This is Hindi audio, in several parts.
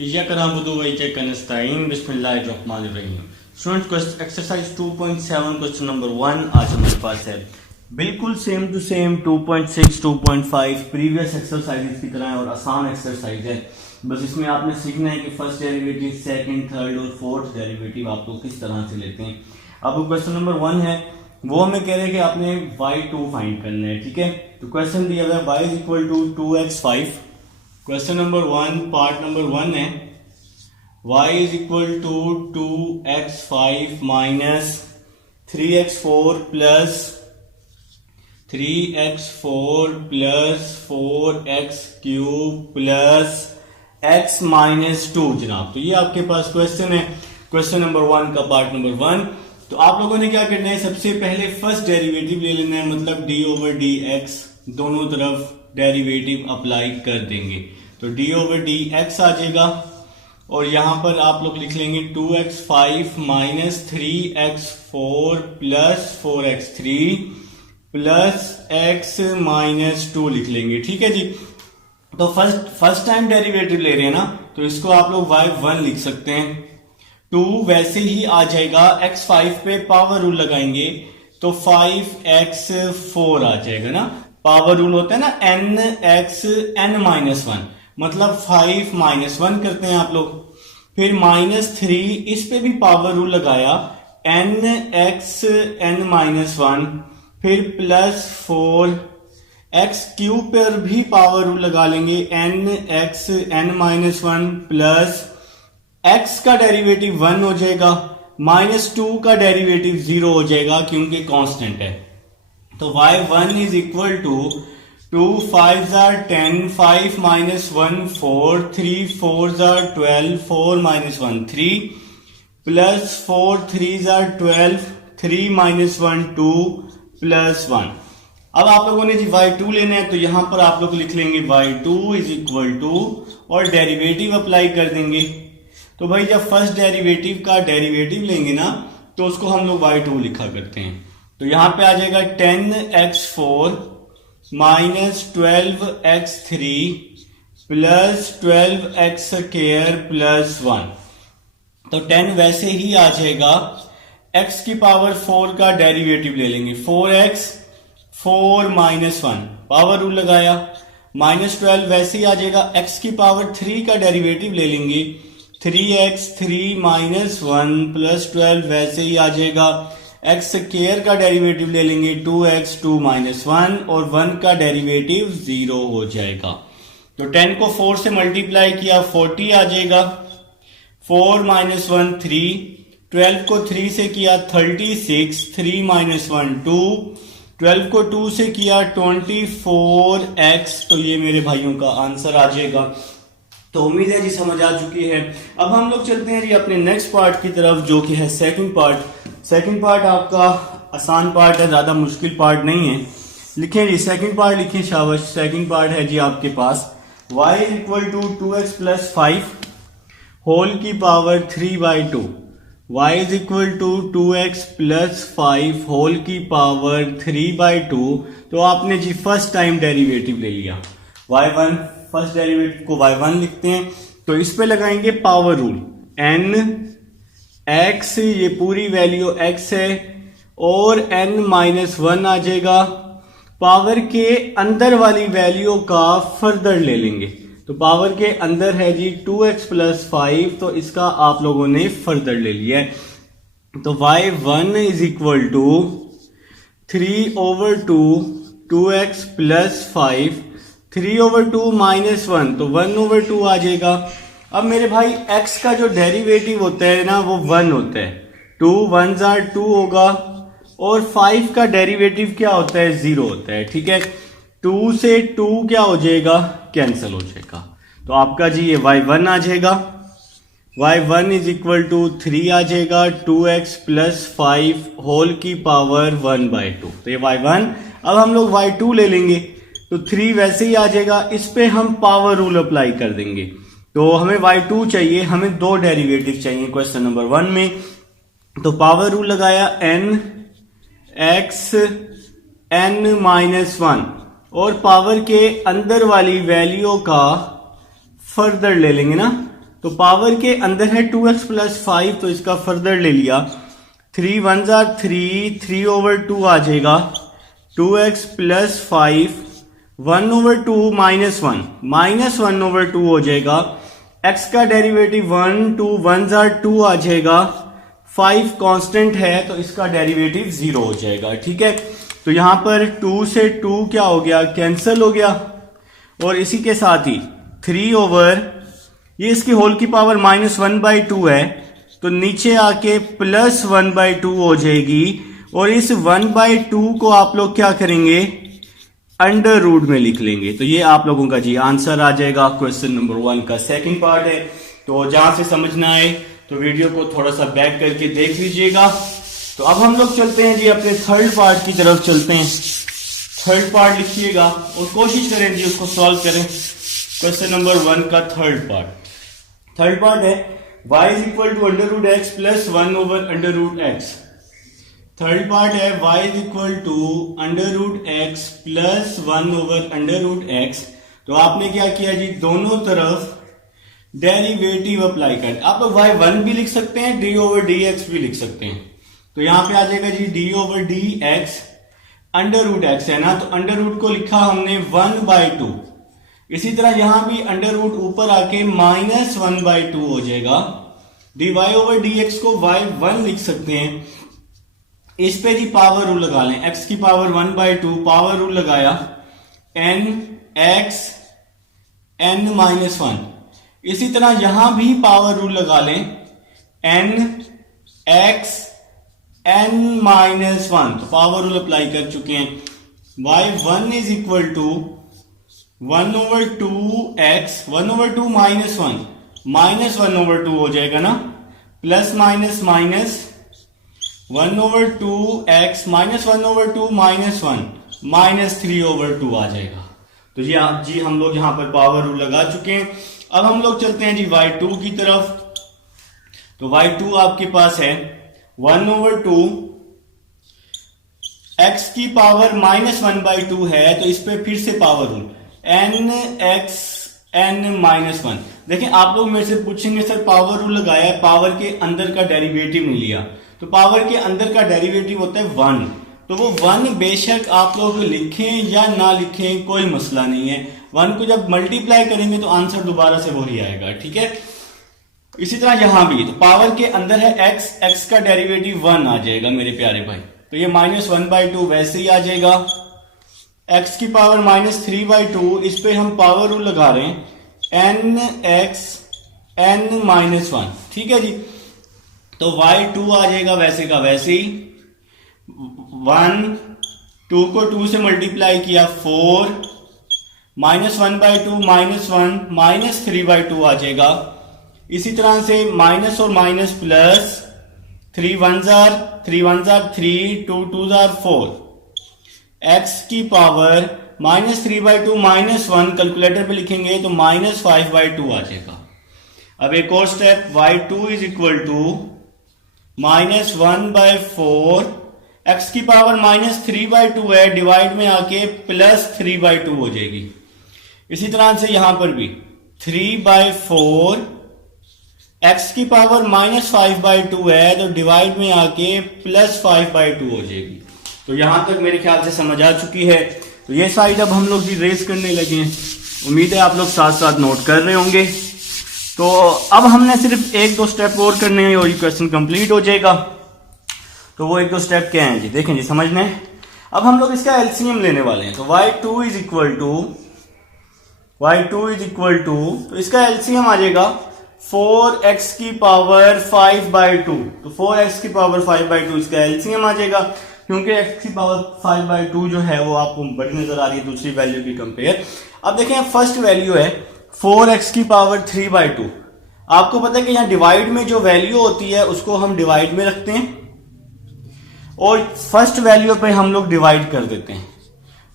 स्टूडेंट्स एक्सरसाइज 2.7 क्वेश्चन नंबर 1 आज हमारे पास है। बिल्कुल same to same 2.6 2.5 previous exercises की तरह है और आसान एक्सरसाइज है। बस इसमें आपने सीखना है कि फर्स्ट डेरिवेटिव, सेकंड, थर्ड और फोर्थ डेरिवेटिव आप लोग किस तरह से लेते हैं। अब क्वेश्चन नंबर 1 है, वो हमें कह रहे हैं कि आपने y2 फाइंड करना है। ठीक है, तो क्वेश्चन दिया हुआ है y is equal to 2x5। Question number 1 part number 1 है y is equal to 2x5 minus 3x4 plus 4x cube plus x minus 2। जनाब, तो ये आपके पास क्वेश्चन है, क्वेश्चन नंबर 1 का पार्ट नंबर 1। तो आप लोगों ने क्या करना है, सबसे पहले फर्स्ट डेरिवेटिव ले लेना है, मतलब d ओवर डी एक्स, दोनों तरफ डेरिवेटिव अप्लाई कर देंगे तो d ओवर डी एक्स आ जाएगा और यहां पर आप लोग लिख लेंगे 2x5 minus 3x4 plus 4x3 plus x minus 2 लिख लेंगे। ठीक है जी, तो फर्स्ट टाइम डेरिवेटिव ले रहे हैं ना, तो इसको आप लोग y1 लिख सकते हैं। 2 वैसे ही आ जाएगा, x5 पे पावर रूल लगाएंगे तो 5x4 आ जाएगा ना। पावर रूल होता है ना n(x(n-1), मतलब 5 -1 करते हैं आप लोग, फिर -3, इस पे भी पावर रूल लगाया n(x(n-1), फिर प्लस 4 x क्यूब पर भी पावर रूल लगा लेंगे n(x(n-1) प्लस x का डेरिवेटिव 1 हो जाएगा, -2 का डेरिवेटिव 0 हो जाएगा क्योंकि कांस्टेंट है। तो y1 is equal to 2 5 are 10, 5 minus 1 4, 3 4 are 12, 4 minus 1 3, plus 4 3 are 12, 3 minus 1 2 plus 1। अब आप लोगों ने जी y2 लेना है, तो यहां पर आप लोग लिख लेंगे y2 इज इक्वल टू और डेरिवेटिव अप्लाई कर देंगे। तो भाई जब फर्स्ट डेरिवेटिव का डेरिवेटिव लेंगे ना, तो उसको हम लोग y2 लिखा करते हैं। तो यहां पे आ जाएगा 10x4 minus 12x3 plus 12x² plus 1। तो 10 वैसे ही आ जाएगा, x की पावर 4 का डेरिवेटिव ले लेंगे, 4x 4 माइनस 1 पावर रूल लगाया, -12 वैसे ही आ जाएगा, x की पावर 3 का डेरिवेटिव ले लेंगे, 3x 3 माइनस 1 प्लस 12 वैसे ही आ जाएगा, x² का डेरिवेटिव ले लेंगे 2x 2 माइनस 1 और 1 का डेरिवेटिव 0 हो जाएगा। तो 10 को 4 से मल्टीप्लाई किया 40 आ जाएगा, 4 माइनस 1 3, 12 को 3 से किया 36, 3 माइनस 1 2, 12 को 2 से किया 24x। तो ये मेरे भाइयों का आंसर आ जाएगा। तो उम्मीद है जी समझ आ चुकी है। अब हम लोग चलते हैं जी अपने नेक्स्ट पार्ट की तरफ, जो कि है सेकंड पार्ट। सेकंड पार्ट आपका आसान पार्ट है, ज्यादा मुश्किल पार्ट नहीं है। लिखें जी सेकंड पार्ट, लिखें शाबाश। सेकंड पार्ट है जी आपके पास y is equal to 2x plus 5 whole की power 3/2। y is equal to 2x plus 5 whole की पावर 3/2। तो आपने जी फर्स्ट टाइम डेरिवेटिव ले लिया, y1 फर्स्ट डेरिवेटिव को y1 लिखते हैं, तो इस पे लगाएंगे पावर रूल n x, ये पूरी वैल्यू x है और n-1 आ जाएगा, पावर के अंदर वाली वैल्यू का फर्दर ले लेंगे। तो पावर के अंदर है जी 2x प्लस 5, तो इसका आप लोगों ने फर्दर ले लिया है। तो y1 is equal to 3/2 2x plus 5, 3/2 minus 1, तो 1/2 आ जाएगा। अब मेरे भाई x का जो डेरिवेटिव होता है ना, वो 1 होता है, 2 1s are 2 होगा और 5 का डेरिवेटिव क्या होता है, 0 होता है। ठीक है, 2 से 2 क्या हो जाएगा, कैंसिल हो जाएगा। तो आपका जी ये y1 आ जाएगा, y1 इज इक्वल टू 3 आ जाएगा, 2x प्लस 5 होल की पावर 1/2। तो ये y1। अब हम लोग y2 ले लेंगे, तो 3 वैसे ही आ जाएगा, इस पे हम पावर रूल अप्लाई कर देंगे। तो हमें y2 चाहिए, हमें 2 डेरिवेटिव चाहिए क्वेश्चन नंबर 1 में। तो पावर रूल लगाया n(x(n-1) और पावर के अंदर वाली वैल्यू का फर्दर ले लेंगे ना, तो पावर के अंदर है 2x प्लस 5, तो इसका फर्दर ले लिया, 3 1s are 3, 3/2 आ जाएगा, 2x प्लस 5, 1/2 -1, -1/2 हो जाएगा, x का डेरिवेटिव 1, 2 1s are 2 आ जाएगा, 5 कांस्टेंट है तो इसका डेरिवेटिव 0 हो जाएगा। ठीक है, तो यहां पर 2 से 2 क्या हो गया, कैंसिल हो गया, और इसी के साथ ही 3 ओवर ये इसकी होल की पावर -1/2 है, तो नीचे आके +1/2 हो जाएगी, और इस 1/2 को आप लोग क्या करेंगे, अंडर रूट में लिख लेंगे। तो ये आप लोगों का जी आंसर आ जाएगा क्वेश्चन नंबर 1 का सेकंड पार्ट है। तो जहां से समझना आए तो वीडियो को थोड़ा सा बैक करके देख लीजिएगा। तो अब हम लोग चलते हैं जी अपने थर्ड पार्ट की तरफ चलते हैं। थर्ड पार्ट लिखिएगा और कोशिश करें जी उसको सॉल्व करें। क्वेश्चन नंबर 1 का थर्ड पार्ट है y is equal to √x plus 1/√x। Third part है y is equal to √x plus 1/√x। तो आपने क्या किया जी, दोनों तरफ डेरिवेटिव अप्लाई कर, आप लोग y1 भी लिख सकते हैं, d/dx भी लिख सकते हैं। तो यहां पे आ जाएगा जी d/dx, √x है ना, तो अंडर रूट को लिखा हमने 1/2। इसी तरह यहां भी अंडर रूट ऊपर आके -1/2 हो जाएगा। dy/dx को y1 लिख सकते हैं। इस पे जी पावर रूल लगा लें, x की पावर 1/2, पावर रूल लगाया, nx n-1। इसी तरह यहां भी पावर रूल लगा लें, nx n-1, तो पावर रूल अप्लाई कर चुके हैं। y1 is equal to 1/2x, 1/2 -1, -1/2 हो जाएगा ना, प्लस माइनस माइनस 1/2x, -1/2 -1, -3/2 आ जाएगा। तो जी हम लोग यहां पर पावर रूल लगा चुके हैं। अब हम लोग चलते हैं जी y2 की तरफ। तो y2 आपके पास है 1/2, x की पावर -1/2 है, तो इस पे फिर से पावर रूल, nx n-1। देखिए आप लोग मेरे से पूछेंगे सर पावर रूल लगाया है, पावर के अंदर का डेरिवेटिव नहीं लिया। तो पावर के अंदर का डेरिवेटिव होता है 1, तो वो 1 बेशक आप लोग लिखें या ना लिखें कोई मसला नहीं है। 1 को जब मल्टीप्लाई करेंगे तो आंसर दोबारा से वही आएगा। ठीक है, इसी तरह यहां भी तो पावर के अंदर है x का डेरिवेटिव 1 आ जाएगा मेरे प्यारे भाई, तो ये -1/2 वैसे ही आ जाएगा। x की पावर -3/2, इस पे हम पावर रूल लगा रहे हैं, nx n-1। ठीक है जी, तो y2 आ जाएगा वैसे का वैसे ही, 1 2 को 2 से मल्टीप्लाई किया 4, -1/2 -1, -3/2 आ जाएगा। इसी तरह से माइनस और minus plus, 3 1s are 3, 2 2s are 4, x की पावर -3/2 -1, कैलकुलेटर पे लिखेंगे तो -5/2 आ जाएगा। अब एक और step, y2 is equal to -1/4, x की पावर -3/2 है, डिवाइड में आके +3/2 हो जाएगी। इसी तरह से यहां पर भी 3/4, x की पावर -5/2 है, तो डिवाइड में आके +5/2 हो जाएगी। तो यहां तक मेरे ख्याल से समझ आ चुकी है। तो ये साइड अब हम लोग भी रेस करने लगे हैं, उम्मीद है आप लोग साथ साथ नोट कर रहे होंगे। तो अब हमने सिर्फ 1-2 स्टेप और करने हैं और ये क्वेश्चन कंप्लीट हो जाएगा। तो वो 1-2 स्टेप क्या हैं जी, देखें जी, समझने। अब हम लोग इसका एलसीएम लेने वाले हैं। तो y2 इज इक्वल टू, तो इसका एलसीएम आ जाएगा 4x की पावर 5/2। तो 4x की पावर 5/2 इसका एलसीएम आ जाएगा, क्योंकि x की पावर 5/2 जो है वो आपको बड़ी नजर आ रही है दूसरी वैल्यू की कंपेयर। अब देखें फर्स्ट वैल्यू है 4x की पावर 3/2। आपको पता है कि यहां डिवाइड में जो वैल्यू होती है उसको हम डिवाइड में रखते हैं और फर्स्ट वैल्यू पे हम लोग डिवाइड कर देते हैं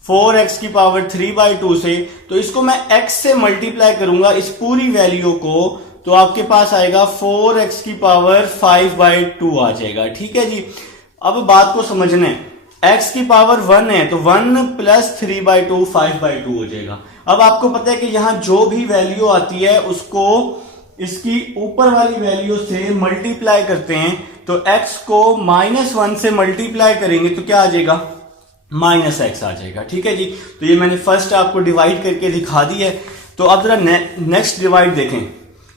4x की पावर 3/2 से। तो इसको मैं x से मल्टीप्लाई करूंगा इस पूरी वैल्यू को, तो आपके पास आएगा 4x की पावर 5/2 आ जाएगा। ठीक है जी, अब बात को समझना है, x की पावर 1 है तो 1 + 3/2 5/2 हो जाएगा। अब आपको पता है कि यहां जो भी वैल्यू आती है उसको इसकी ऊपर वाली वैल्यू से मल्टीप्लाई करते हैं तो x को -1 से मल्टीप्लाई करेंगे तो क्या आ जाएगा, -x आ जाएगा। ठीक है जी, तो ये मैंने फर्स्ट आपको डिवाइड करके दिखा दी है। तो अब जरा नेक्स्ट डिवाइड देखें,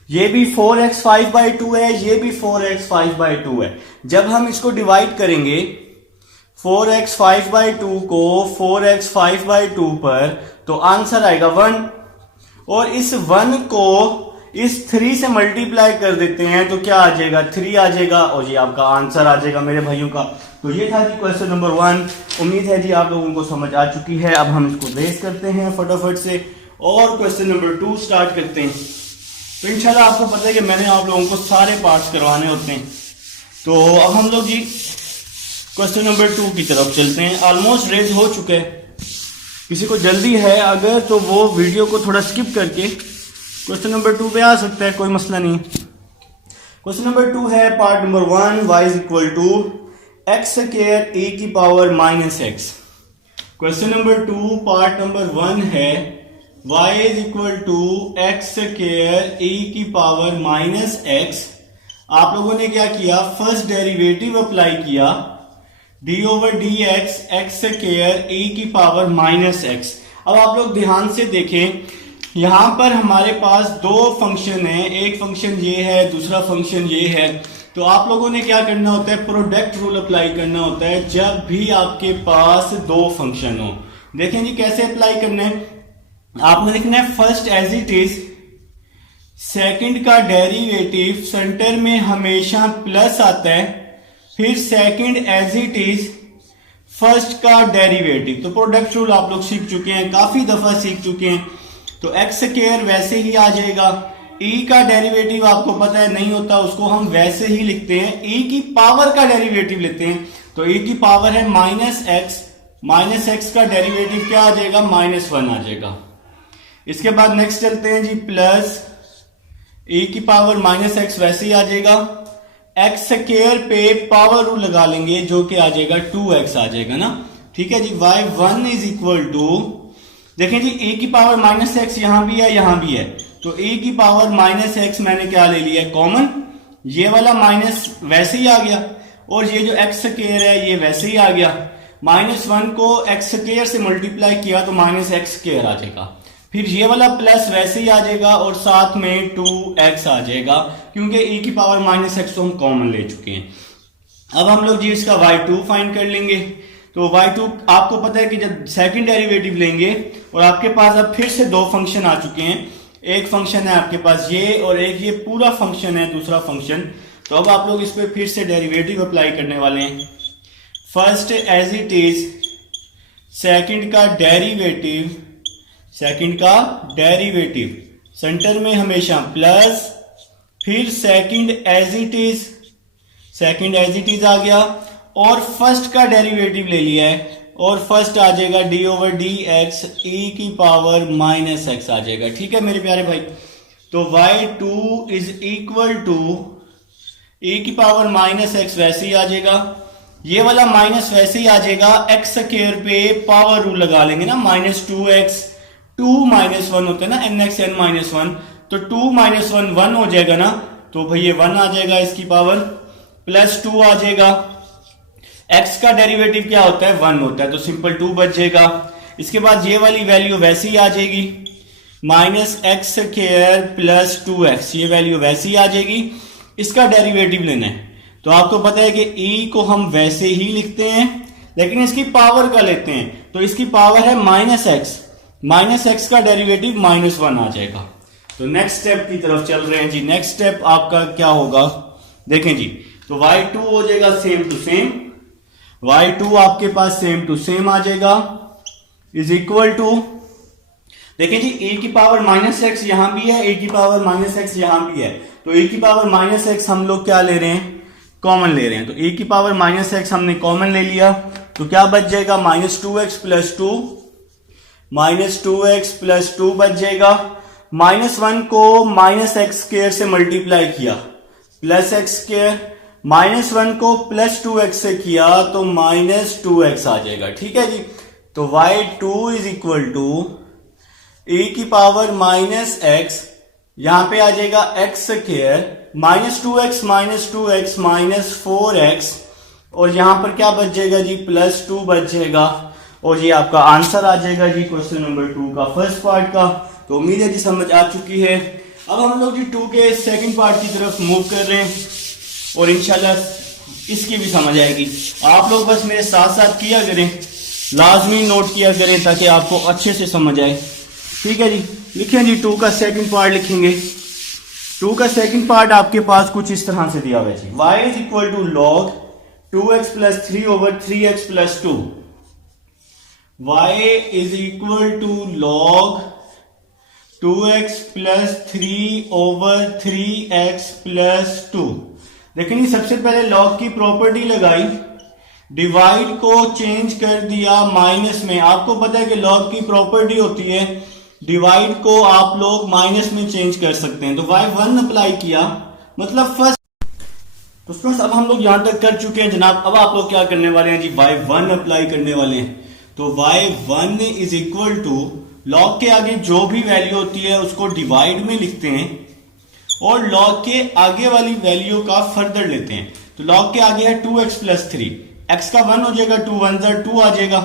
ये भी 4x 5/2 है, ये भी 4x 5/2 है। जब हम इसको डिवाइड करेंगे 4x 5/2 को 4x 5/2 पर, तो आंसर आएगा 1, और इस 1 को इस 3 से मल्टीप्लाई कर देते हैं तो क्या आ जाएगा, 3 आ जाएगा, और ये आपका आंसर आ जाएगा मेरे भाइयों का। तो ये था जी क्वेश्चन नंबर 1। उम्मीद है जी आप लोगों को समझ आ चुकी है। अब हम इसको बेस करते हैं फटाफट से और क्वेश्चन नंबर 2 स्टार्ट करते हैं। तो इंशाल्लाह आपको पता है कि मैंने आप लोगों को सारे पार्ट्स करवाने होते हैं। तो अब हम लोग जी क्वेश्चन नंबर 2 की तरफ चलते हैं। ऑलमोस्ट रेज हो चुका है, किसी को जल्दी है अगर तो वो वीडियो को थोड़ा स्किप करके क्वेश्चन नंबर 2 पे आ सकता है, कोई मसला नहीं। क्वेश्चन नंबर 2 है part number 1, y is equal to x square e की power -x। Question number 2 part number 1 है y is equal to x square e की पावर -x। आप लोगों ने क्या किया, फर्स्ट डेरिवेटिव अप्लाई किया d/dx x स्क्वायर e की पावर -x। अब आप लोग ध्यान से देखें, यहां पर हमारे पास दो फंक्शन है, एक फंक्शन ये है, दूसरा फंक्शन ये है। तो आप लोगों ने क्या करना होता है, प्रोडक्ट रूल अप्लाई करना होता है जब भी आपके पास दो फंक्शन हो। देखें जी कैसे अप्लाई करना है, आपने लिखना है first as it is, second का डेरिवेटिव सेंटर में हमेशा प्लस आता है, फिर second as it is first का डेरिवेटिव। तो प्रोडक्ट रूल आप लोग सीख चुके हैं, काफी दफा सीख चुके हैं। तो एक्स स्क्वायर वैसे ही आ जाएगा, e का डेरिवेटिव आपको पता है नहीं होता, उसको हम वैसे ही लिखते हैं, e की पावर का डेरिवेटिव लेते हैं। तो e की पावर है -x का डेरिवेटिव क्या आ जाएगा, -1 आ जाएगा। इसके बाद नेक्स्ट चलते हैं जी, प्लस e की पावर -x वैसे ही आ जाएगा, एक्स स्क्वायर पे पावर रूल लगा लेंगे जो कि आ जाएगा 2x आ जाएगा ना। ठीक है जी, y1 इज इक्वल टू, देखें जी e की पावर -x यहां भी है यहां भी है, तो e की पावर -x मैंने क्या ले लिया है, कॉमन। ये वाला माइनस वैसे ही आ गया, और ये जो x स्क्वायर है ये वैसे ही आ गया। -1 को x स्क्वायर से मल्टीप्लाई किया तो -x स्क्वायर आ जाएगा, फिर ये वाला प्लस वैसे ही आ जाएगा, और साथ में 2x आ जाएगा, क्योंकि e की पावर -x तो हम कॉमन ले चुके हैं। अब हम लोग जी इसका y2 फाइंड कर लेंगे। तो y2 आपको पता है कि जब सेकंड डेरिवेटिव लेंगे, और आपके पास अब फिर से दो फंक्शन आ चुके हैं, एक फंक्शन है आपके पास ये, और एक ये पूरा फंक्शन है दूसरा फंक्शन। तो अब आप लोग इस पे फिर से डेरिवेटिव अप्लाई करने वाले हैं। First as it is, second का डेरिवेटिव सेंटर में हमेशा प्लस, फिर सेकंड एज इट इज आ गया, और फर्स्ट का डेरिवेटिव ले लिया है, और फर्स्ट आ जाएगा d/dx e की पावर -x आ जाएगा। ठीक है मेरे प्यारे भाई, तो y2 is equal to e की पावर -x वैसे ही आ जाएगा, ये वाला माइनस वैसे ही आ जाएगा, x स्क्वायर पे पावर रूल लगा लेंगे ना, -2x, 2 -1 होता है ना, nx n -1, तो 2 -1 1 हो जाएगा ना, तो भाई ये 1 आ जाएगा इसकी पावर, प्लस 2 आ जाएगा। x का डेरिवेटिव क्या होता है, 1 होता है, तो सिंपल 2 बच जाएगा। इसके बाद ये वाली वैल्यू वैसे ही आ जाएगी, -x स्क्वायर प्लस 2x, ये वैल्यू वैसे ही आ जाएगी। इसका डेरिवेटिव लेना है, तो आपको पता है कि e को हम वैसे ही लिखते हैं, लेकिन इसकी पावर का लेते हैं, तो इसकी पावर है -x का डेरिवेटिव -1 आ जाएगा। तो नेक्स्ट स्टेप की तरफ चल रहे हैं जी। नेक्स्ट स्टेप आपका क्या होगा, देखें जी, तो y2 हो जाएगा सेम टू सेम, y2 आपके पास सेम टू सेम आ जाएगा, इज इक्वल टू, देखें जी e की पावर -x यहां भी है, e की पावर -x यहां भी है, तो e की पावर -x हम लोग क्या ले रहे हैं, कॉमन ले रहे हैं। तो e की पावर -x हमने कॉमन ले लिया, तो क्या बच जाएगा, -2x प्लस 2 बच जाएगा। -1 को -x स्क्वायर से मल्टीप्लाई किया, प्लस x स्क्वायर, -1 को प्लस 2x से किया तो -2x आ जाएगा। ठीक है जी, तो y2 is equal to e की पावर -x यहां पे आ जाएगा एक्स स्क्वायर -2x -4x और यहां पर क्या बच जाएगा जी +2 बच जाएगा और ये आपका आंसर आ जाएगा जी क्वेश्चन नंबर 2 का फर्स्ट पार्ट का। तो उम्मीद है जी समझ आ चुकी है। अब हम लोग जी 2 के सेकंड पार्ट की तरफ मूव कर रहे हैं और इंशाल्लाह इसकी भी समझ आएगी। आप लोग बस मेरे साथ साथ किया करें, लाजमी नोट किया करें ताकि आपको अच्छे से समझ आए। ठीक है जी, लिखें जी 2 का सेकंड पार्ट लिखेंगे। 2 का सेकंड पार्ट आपके पास कुछ इस तरह से दिया हुआ है जी, y is equal to log 2x plus 3 over 3x plus 2। y is equal to log 2x plus 3 over 3x plus 2। देखिए सबसे पहले लॉग की प्रॉपर्टी लगाई, डिवाइड को चेंज कर दिया माइनस में। आपको पता है कि लॉग की प्रॉपर्टी होती है डिवाइड को आप लोग माइनस में चेंज कर सकते हैं। तो y1 अप्लाई किया मतलब फर्स्ट। तो स्टूडेंट्स अब हम लोग यहां तक कर चुके हैं जनाब। अब आप लोग क्या करने वाले हैं जी y1 अप्लाई करने वाले हैं। तो y1 is equal to log के आगे जो भी वैल्यू होती है उसको डिवाइड में लिखते हैं और लॉग के आगे वाली वैल्यू का फर्दर लेते हैं। तो लॉग के आगे है 2x प्लस 3, x का 1 हो जाएगा, 2 1 2 आ जाएगा,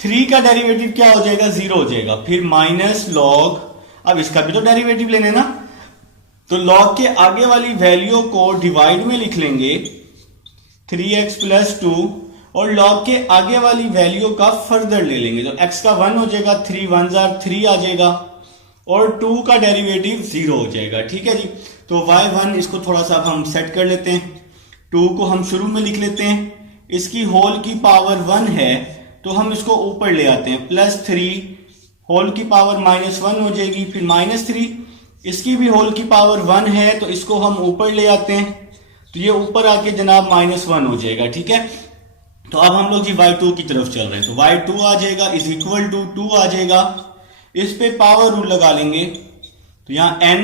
3 का डेरिवेटिव क्या हो जाएगा 0 हो जाएगा, फिर माइनस लॉग, अब इसका भी तो डेरिवेटिव लेने ना। तो लॉग के आगे वाली वैल्यू को डिवाइड में लिख लेंगे 3x प्लस 2 और लॉग के आगे वाली वैल्यू का फर्दर ले लेंगे। तो x का 1 हो जाएगा, 3 1 3 आ जाएगा और 2 का डेरिवेटिव 0 हो जाएगा। ठीक है जी, तो y1 इसको थोड़ा सा हम सेट कर लेते हैं। 2 को हम शुरू में लिख लेते हैं, इसकी होल की पावर 1 है तो हम इसको ऊपर ले आते हैं, प्लस 3 होल की पावर -1 हो जाएगी, फिर -3 इसकी भी होल की पावर 1 है तो इसको हम ऊपर ले आते हैं, तो ये ऊपर आके जनाब -1 हो जाएगा। ठीक है, तो अब हम लोग जी y2 की तरफ चल रहे हैं। तो y2 आ जाएगा इज इक्वल टू 2 आ जाएगा, इस पे पावर रूल लगा लेंगे। तो यहां n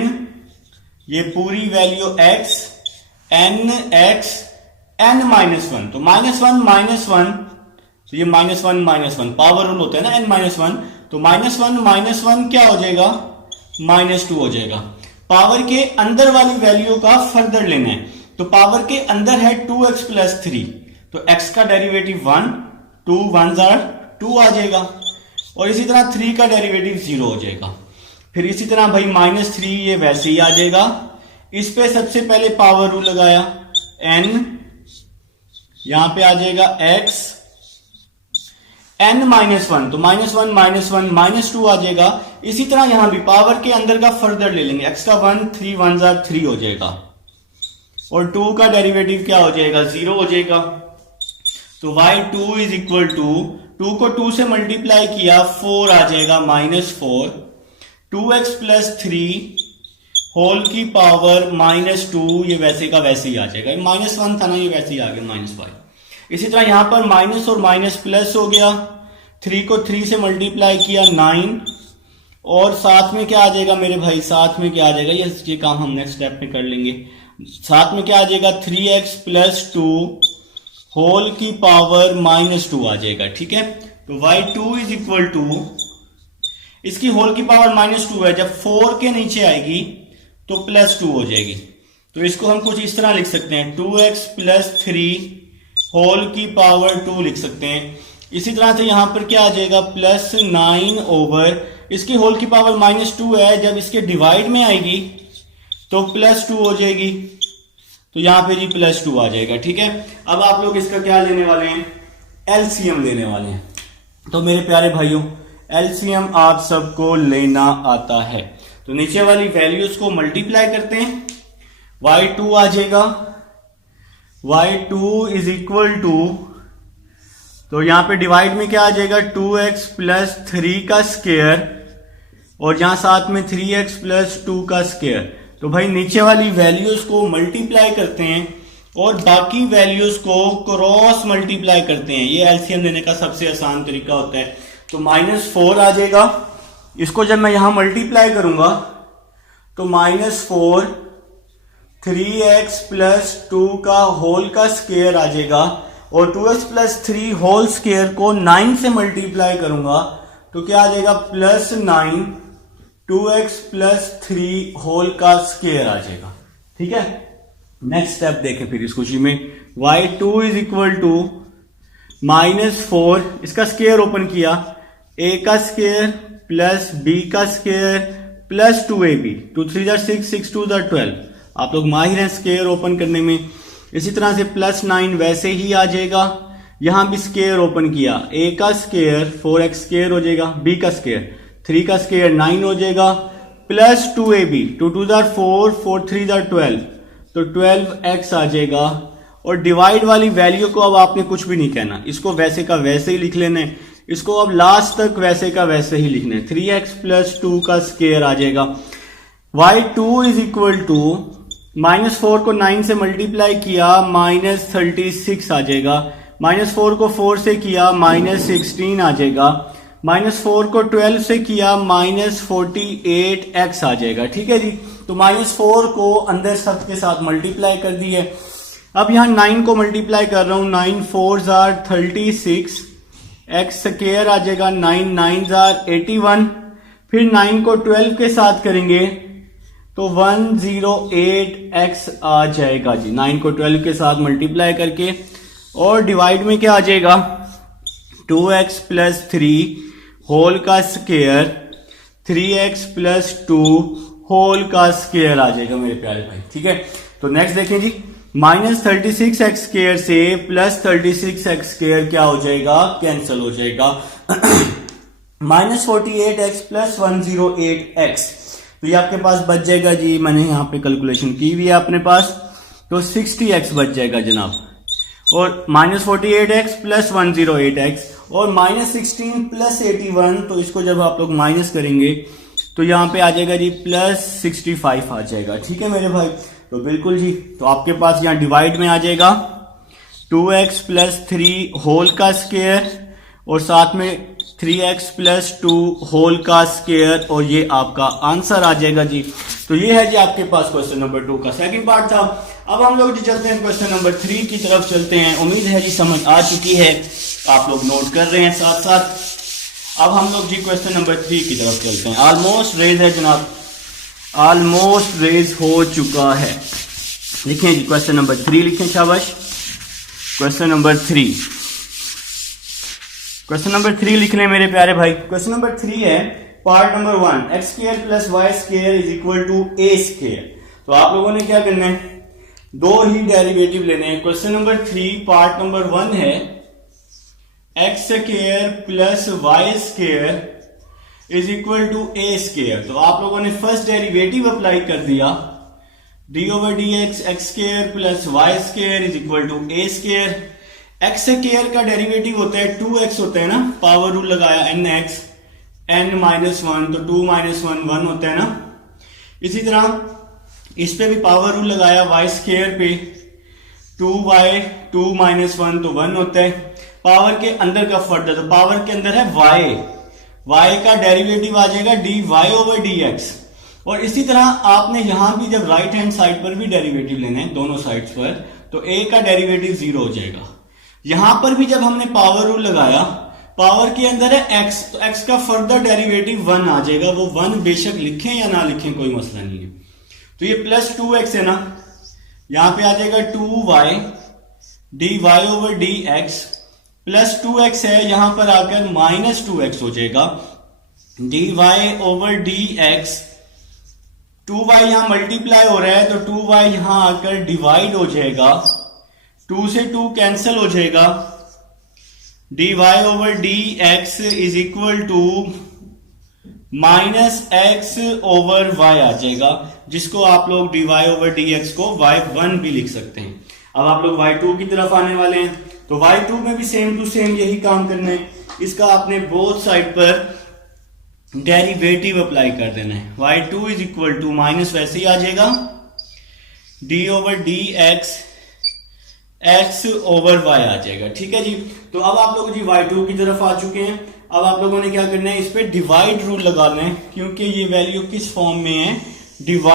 ये पूरी value x n x n -1, तो -1 तो ये -1 पावर रूल होता है ना n -1, तो -1 क्या हो जाएगा -2 हो जाएगा। पावर के अंदर वाली वैल्यू का फर्दर लेना है, तो पावर के अंदर है 2x प्लस 3, तो x का डेरिवेटिव 1, 2 1 2 आ जाएगा और इसी तरह 3 का डेरिवेटिव 0 हो जाएगा। फिर इसी तरह भाई -3 ये वैसे ही आ जाएगा, इस पे सबसे पहले पावर रूल लगाया, n यहां पे आ जाएगा x n -1, तो -1 -2 आ जाएगा। इसी तरह यहां भी पावर के अंदर का फर्दर ले लेंगे, x का 1 3 1 3 हो जाएगा और 2 का डेरिवेटिव क्या हो जाएगा 0 हो जाएगा। तो y2 इज इक्वल टू 2 को 2 से मल्टीप्लाई किया 4 आ जाएगा -4, 2x प्लस 3 होल की पावर -2 ये वैसे का वैसे ही आ जाएगा, -1 था ना ये वैसे ही आ गया -5। इसी तरह यहां पर माइनस और माइनस प्लस हो गया, 3 को 3 से मल्टीप्लाई किया 9 और साथ में क्या आ जाएगा मेरे भाई, साथ में क्या आ जाएगा, ये काम हम नेक्स्ट स्टेप में कर लेंगे। साथ में क्या आ जाएगा 3x प्लस 2 होल की पावर -2 आ जाएगा। ठीक है, तो y2 इज इक्वल टू, इसकी होल की पावर -2 है, जब 4 के नीचे आएगी तो +2 हो जाएगी। तो इसको हम कुछ इस तरह लिख सकते हैं, 2x प्लस 3 होल की पावर 2 लिख सकते हैं। इसी तरह से यहां पर क्या आ जाएगा +9 ओवर, इसकी होल की पावर -2 है, जब इसके डिवाइड में आएगी तो +2 हो जाएगी, तो यहां पे जी +2 आ जाएगा। ठीक है, अब आप लोग इसका क्या लेने वाले हैं, एलसीएम लेने वाले हैं। तो मेरे प्यारे भाइयों एलसीएम आप सबको लेना आता है, तो नीचे वाली वैल्यूज को मल्टीप्लाई करते हैं, y2 आ जाएगा, y2 इज इक्वल टू, तो यहां पे डिवाइड में क्या आ जाएगा 2x प्लस 3 का स्क्वायर और यहां साथ में 3x प्लस 2 का स्क्वायर। तो भाई नीचे वाली वैल्यूज को मल्टीप्लाई करते हैं और बाकी वैल्यूज को क्रॉस मल्टीप्लाई करते हैं, ये एलसीएम लेने का सबसे आसान तरीका होता है। तो -4 आ जाएगा, इसको जब मैं यहां मल्टीप्लाई करूंगा तो -4 3x प्लस 2 का होल का स्क्वायर आ जाएगा और 2x प्लस 3 होल स्क्वायर को 9 से मल्टीप्लाई करूंगा तो क्या आ जाएगा +9 2x प्लस 3 होल का स्क्वायर आ जाएगा। ठीक है, नेक्स्ट स्टेप देखें फिर इसको जी में, y2 इज इक्वल टू -4, इसका स्क्वायर ओपन किया, a का स्क्वायर प्लस b का स्क्वायर प्लस 2ab, 2 3 6, 6 2 12। आप लोग माहिर हैं स्क्वायर ओपन करने में। इसी तरह से +9 वैसे ही आ जाएगा, यहां भी स्क्वायर ओपन किया, a का स्क्वायर 4x स्क्वायर हो जाएगा, b का स्क्वायर 3 का स्क्वायर 9 हो जाएगा, प्लस 2ab, 2 2 4, 4 3 12, तो 12x आ जाएगा। और डिवाइड वाली वैल्यू को अब आपने कुछ भी नहीं कहना, इसको वैसे का वैसे ही लिख लेना है, इसको अब लास्ट तक वैसे का वैसे ही लिखना है। 3x प्लस 2 का स्क्वायर आ जाएगा। y2 इज इक्वल टू -4 को 9 से मल्टीप्लाई किया, -36 आ जाएगा, -4 को 4 से किया, -16 आ जाएगा, -4 को 12 से किया, -48x आ जाएगा। ठीक है जी, तो -4 को अंदर सब के साथ मल्टीप्लाई कर दी है। अब यहां 9 को मल्टीप्लाई कर रहा हूं, 9 4s are 36, x स्क्वायर आ जाएगा, 9 9s are 81, फिर 9 को 12 के साथ करेंगे तो 108x आ जाएगा जी, 9 को 12 के साथ मल्टीप्लाई करके। और डिवाइड में क्या आ जाएगा, 2x प्लस 3 होल का स्क्वायर, 3x प्लस 2 होल का स्क्वायर आ जाएगा मेरे प्यारे भाई। ठीक है, तो नेक्स्ट देखें जी, -36x स्क्वायर से +36x स्क्वायर क्या हो जाएगा, कैंसिल हो जाएगा। -48x प्लस 108x, तो ये आपके पास बच जाएगा जी, मैंने यहां पे कैलकुलेशन की हुई है अपने पास, तो 60x बच जाएगा जनाब। और -48x प्लस 108x और -16 प्लस 81, तो इसको जब आप लोग माइनस करेंगे तो यहां पे आ जाएगा जी +65 आ जाएगा। ठीक है मेरे भाई, तो बिल्कुल जी, तो आपके पास यहां डिवाइड में आ जाएगा 2x प्लस 3 होल का स्क्वायर और साथ में 3x प्लस 2 होल का स्क्वायर, और ये आपका आंसर आ जाएगा जी। तो ये है जी आपके पास क्वेश्चन नंबर 2 का सेकंड पार्ट था। अब हम लोग जी चलते हैं क्वेश्चन नंबर 3 की तरफ चलते हैं। उम्मीद है जी समझ आ चुकी है, आप लोग नोट कर रहे हैं साथ साथ। अब हम लोग जी क्वेश्चन नंबर 3 की तरफ चलते हैं। ऑलमोस्ट रेज है जनाब, ऑलमोस्ट रेज हो चुका है। लिखें जी क्वेश्चन नंबर 3 लिखें, शाबाश। क्वेश्चन नंबर 3, क्वेश्चन नंबर 3 लिख लें मेरे प्यारे भाई। क्वेश्चन नंबर 3 है part number 1, X square plus Y square is equal to A square. तो आप लोगों ने क्या करना है, दो ही डेरिवेटिव लेने हैं। क्वेश्चन नंबर 3 पार्ट नंबर 1 है x square plus Y square is equal to A square. तो आप लोगों ने फर्स्ट डेरिवेटिव अप्लाई कर दिया, D over D X, X square plus Y square is equal to A square. X square का डेरिवेटिव होता है 2x होता है ना, पावर रूल लगाया nx, n -1 तो 2 -1 1 होता है ना। इसी तरह इस पे भी पावर रूल लगाया y स्क्वायर पे, 2y 2 -1 तो 1 होता है। पावर के अंदर का फर्द है, तो पावर के अंदर है y का डेरिवेटिव आ जाएगा dy ओवर dx। और इसी तरह आपने यहां भी जब राइट हैंड साइड पर भी डेरिवेटिव लेना है दोनों साइड्स पर, तो a का डेरिवेटिव 0 हो जाएगा। यहां पर भी जब हमने पावर रूल लगाया, पावर के अंदर है x, तो x का फर्दर डेरिवेटिव 1 आ जाएगा। वो 1 बेशक लिखें या ना लिखें कोई मसला नहीं है। तो ये प्लस 2x है ना, यहां पे आ जाएगा 2y dy over dx, plus 2x है, यहां पर आकर -2x हो जाएगा, dy ओवर dx। 2y यहां मल्टीप्लाई हो रहा है, तो 2y यहां आकर डिवाइड हो जाएगा, 2 से 2 कैंसिल हो जाएगा, dy over dx is equal to -x over y आ जाएगा, जिसको आप लोग dy ओवर dx को y1 भी लिख सकते हैं। अब आप लोग y2 की तरफ आने वाले हैं, तो y2 में भी सेम टू सेम यही काम करना है। इसका आपने बोथ साइड पर डेरिवेटिव अप्लाई कर देना है। y2 is equal to minus वैसे ही आ जाएगा, d over dx x over y आ जाएगा। ठीक है जी, तो अब आप लोग जी y2 की तरफ आ चुके हैं। अब आप लोगों ने क्या करना है, इस पे डिवाइड रूल लगाना है, क्योंकि ये वैल्यू किस फॉर्म में है, डिवाइड।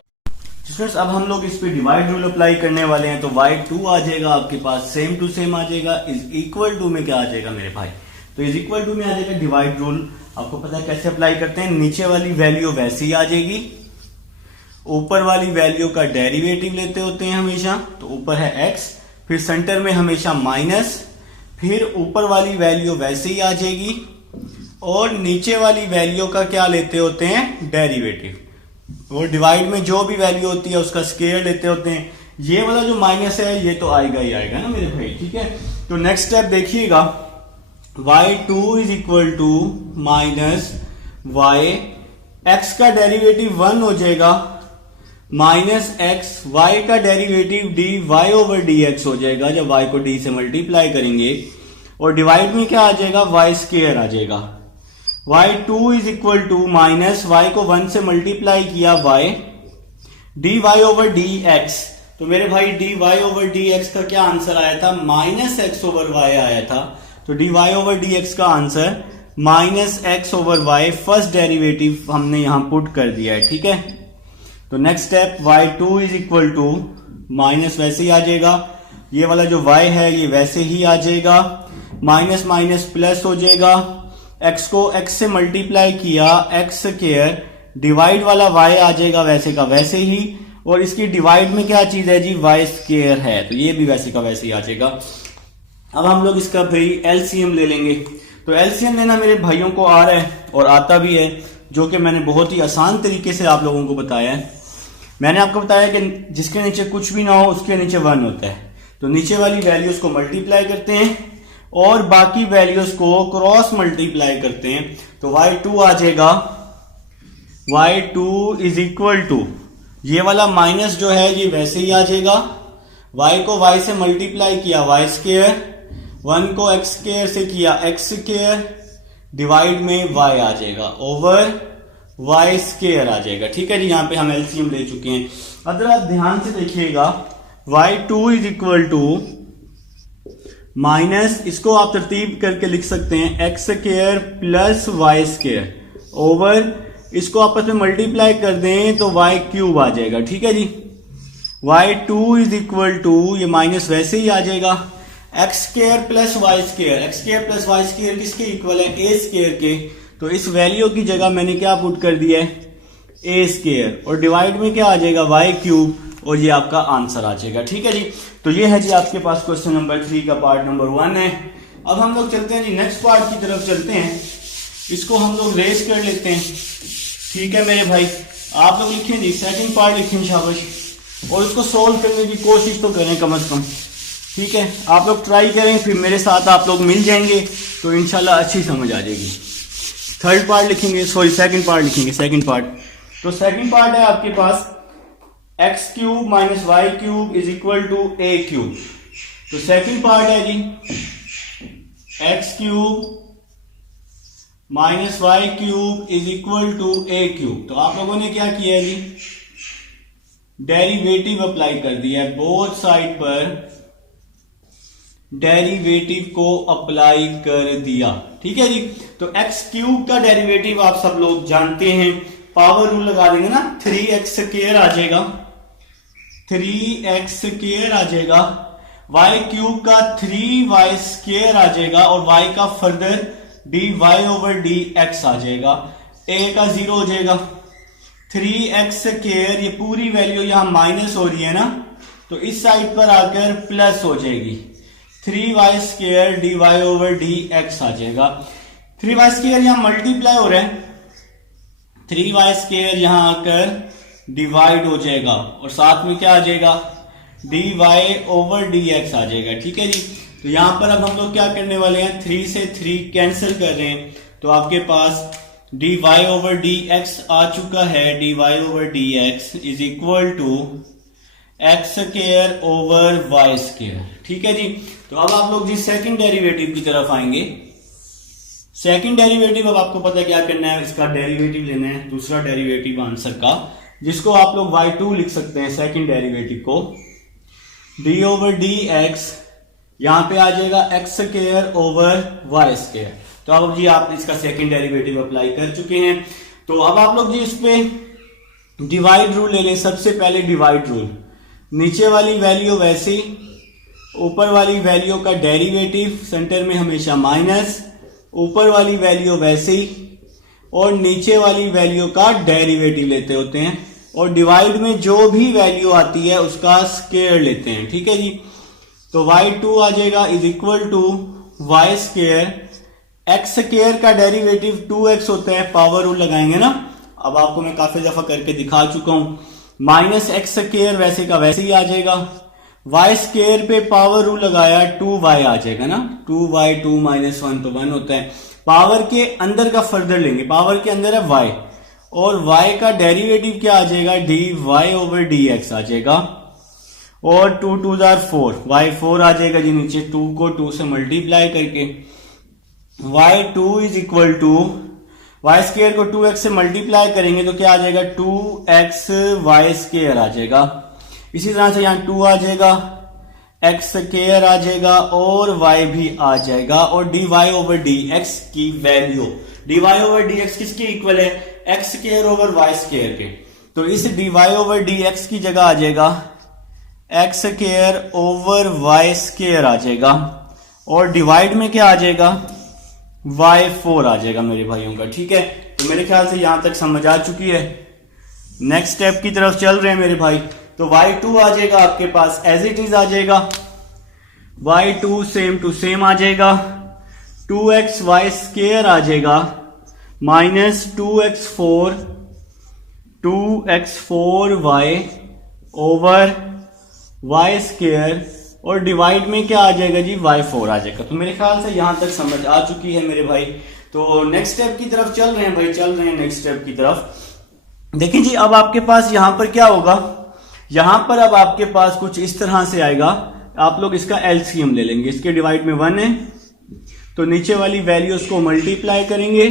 अब हम लोग इस पे डिवाइड रूल अप्लाई करने वाले हैं, तो y2 आ जाएगा आपके पास सेम टू सेम आ जाएगा, इज इक्वल टू में क्या आ जाएगा मेरे भाई, तो इज इक्वल टू में आ जाएगा डिवाइड रूल। आपको पता है कैसे अप्लाई करते हैं, नीचे वाली वैल्यू वैसे ही आ जाएगी, ऊपर वाली वैल्यू का डेरिवेटिव लेते होते हैं हमेशा, तो ऊपर है x, फिर सेंटर में हमेशा माइनस, फिर ऊपर वाली वैल्यू वैसे ही आ जाएगी और नीचे वाली वैल्यू का क्या लेते होते हैं, डेरिवेटिव। और डिवाइड में जो भी वैल्यू होती है उसका स्क्वायर लेते होते हैं। ये वाला जो माइनस है ये तो आएगा ही आएगा ना मेरे भाई, ठीक है। तो नेक्स्ट स्टेप देखिएगा, y2 is equal to minus y, x का डेरिवेटिव 1 हो जाएगा, माइनस x, y का डेरिवेटिव dy ओवर dx हो जाएगा जब y को d से मल्टीप्लाई करेंगे, और डिवाइड में क्या आ जाएगा, y स्क्वायर आ जाएगा। y2 is equal to minus y को 1 से मल्टीप्लाई किया y, dy ओवर dx। तो मेरे भाई dy ओवर dx का क्या आंसर आया था, माइनस x ओवर y आया था। तो dy ओवर dx का answer minus x over y, first derivative हमने यहां पुट कर दिया है, ठीक है। तो next step, y2 is equal to minus वैसे ही आ जाएगा, ये वाला जो y है ये वैसे ही आ जाएगा, माइनस माइनस प्लस हो जाएगा, x को x से मल्टीप्लाई किया x स्क्वायर, डिवाइड वाला y आ जाएगा वैसे का वैसे ही, और इसकी डिवाइड में क्या चीज है जी, y स्क्वायर है, तो ये भी वैसे का वैसे ही आ जाएगा। अब हम लोग इसका भाई एलसीएम ले लेंगे। तो एलसीएम लेना मेरे भाइयों को आ रहा है और आता भी है, जो कि मैंने बहुत ही आसान तरीके से आप लोगों को बताया है। मैंने आपको बताया कि जिसके नीचे कुछ भी ना हो उसके नीचे 1 होता है, तो नीचे वाली वैल्यूज को मल्टीप्लाई करते हैं और बाकी वैल्यूज को क्रॉस मल्टीप्लाई करते हैं, तो y2 आ जाएगा, y2 इज इक्वल टू, ये वाला माइनस जो है ये वैसे ही आ जाएगा, y को y से मल्टीप्लाई किया y स्क्वायर, 1 को x स्क्वायर से किया x स्क्वायर, डिवाइड में y आ जाएगा ओवर y स्क्वायर आ जाएगा, ठीक है जी। यहां पे हम एलसीएम ले चुके हैं। अगर आप ध्यान से देखिएगा, y2 is equal to minus, इसको आप तरतीब करके लिख सकते हैं x square plus y square over, इसको आपस में मल्टीप्लाई कर दें तो y क्यूब आ जाएगा, ठीक है जी। y2 इज इक्वल टू, ये माइनस वैसे ही आ जाएगा, x square plus Y square, x square plus Y square किसके इक्वल है, a स्क्वायर के, तो इस वैल्यू की जगह मैंने क्या पुट कर दिया है, a स्क्वायर, और डिवाइड में क्या आ जाएगा, y क्यूब, और ये आपका आंसर आ जाएगा, ठीक है जी। तो ये है जी आपके पास क्वेश्चन नंबर 3 का पार्ट नंबर 1 है। अब हम लोग चलते हैं जी नेक्स्ट पार्ट की तरफ चलते हैं, इसको हम लोग रेस कर लेते हैं, ठीक है मेरे भाई। आप लोग लिखें जी, सेकंड पार्ट लिखें शाबाश, और इसको सोल्व करने की कोशिश तो करें कम से कम, ठीक है। आप लोग ट्राई करें, फिर मेरे साथ आप लोग मिल जाएंगे तो इंशाल्लाह अच्छी समझ आ जाएगी। थर्ड पार्ट लिखेंगे, सॉरी सेकंड पार्ट लिखेंगे, सेकंड पार्ट। तो सेकंड पार्ट है आपके पास X cube minus Y cube is equal to A cube. तो सेकंड पार्ट है जी X cube minus Y cube is equal to A cube. तो आप लोगों ने क्या किया है जी, डेरिवेटिव अप्लाई कर दिया है, बोथ साइड पर डेरिवेटिव को अप्लाई कर दिया, ठीक है जी। तो एक्स क्यूब का डेरिवेटिव आप सब लोग जानते हैं, पावर रूल लगा देंगे ना, 3x स्क्वायर आ जाएगा, 3x स्क्वायर आ जाएगा, y क्यूब का 3y स्क्वायर आ जाएगा, और y का फर्दर dy ओवर dx आ जाएगा, a का 0 हो जाएगा, 3x स्क्वायर, ये पूरी वैल्यू यहां माइनस हो रही है ना, तो इस साइड पर आकर प्लस हो जाएगी, 3y square dy over dx आ जाएगा। 3y स्क्वायर यहां मल्टीप्लाई हो रहा है, 3y स्क्वायर यहां आकर डिवाइड हो जाएगा, और साथ में क्या आ जाएगा, dy ओवर dx आ जाएगा, ठीक है जी। तो यहां पर अब हम लोग क्या करने वाले हैं, 3 से 3 कैंसिल कर रहे हैं, तो आपके पास dy ओवर dx आ चुका है, dy over dx is equal to x square over y square, ठीक है जी। तो अब आप लोग जी सेकंड डेरिवेटिव की तरफ आएंगे। सेकंड डेरिवेटिव अब आपको पता है क्या करना है, इसका डेरिवेटिव लेना है, दूसरा डेरिवेटिव आंसर का, जिसको आप लोग y2 लिख सकते हैं, सेकंड डेरिवेटिव को d ओवर डी एक्स, यहां पे आ जाएगा x square over y square. तो अब जी आप इसका सेकंड डेरिवेटिव अप्लाई कर चुके हैं। तो अब आप लोग जी इस पे डिवाइड रूल ले लें। सबसे पहले डिवाइड रूल, नीचे वाली वैल्यू वैसी, ऊपर वाली वैल्यू का डेरिवेटिव सेंटर में हमेशा माइनस, ऊपर वाली वैल्यू वैसी, और नीचे वाली वैल्यू का डेरिवेटिव लेते होते हैं और डिवाइड में जो भी वैल्यू आती है उसका स्क्वायर लेते हैं। ठीक है जी, तो y2 आ जाएगा is equal to y square, x square का डेरिवेटिव 2x होता है, पावर रूल लगाएंगे ना, अब आपको मैं काफी दफा करके दिखा चुका हूं, माइनस एक्स स्क्वायर वैसे का वैसे ही आ जाएगा, वाई स्क्वायर पे पावर रूल लगाया 2y आ जाएगा ना, 2y 2 माइनस 1 तो 1 होता है, पावर के अंदर का फर्दर लेंगे, पावर के अंदर है y और y का डेरिवेटिव क्या आ जाएगा, dy ओवर dx आ जाएगा और 2 2 4 y 4 आ जाएगा जी, नीचे 2 को 2 से मल्टीप्लाई करके y2 is equal to y square को 2x से मल्टीप्लाई करेंगे तो क्या आ जाएगा 2x वाई स्क्वायर आ जाएगा। इसी तरह से यहाँ 2 आ जाएगा, x स्क्वायर आ जाएगा और y भी आ जाएगा और dy ओवर dx की वैल्यू, dy ओवर dx किसके इक्वल है, x square over y square के, तो इस dy ओवर dx की जगह आ जाएगा x square over y square आ जाएगा और डिवाइड में क्या आ जाएगा y4 आ जाएगा मेरे भाइयों का। ठीक है, तो मेरे ख्याल से यहां तक समझ आ चुकी है। नेक्स्ट स्टेप की तरफ चल रहे हैं मेरे भाई, तो y2 आ जाएगा आपके पास एज इट इज आ जाएगा, y2 सेम टू सेम आ जाएगा, 2x y स्क्वायर आ जाएगा minus 2x4 y over y square और डिवाइड में क्या आ जाएगा जी y4 आ जाएगा। तो मेरे ख्याल से यहां तक समझ आ चुकी है मेरे भाई। तो नेक्स्ट स्टेप की तरफ चल रहे हैं भाई, चल रहे हैं नेक्स्ट स्टेप की तरफ। देखिए जी, अब आपके पास यहां पर क्या होगा, यहां पर अब आपके पास कुछ इस तरह से आएगा, आप लोग इसका एलसीएम ले लेंगे, इसके डिवाइड में 1 है तो नीचे वाली वैल्यूज को मल्टीप्लाई करेंगे,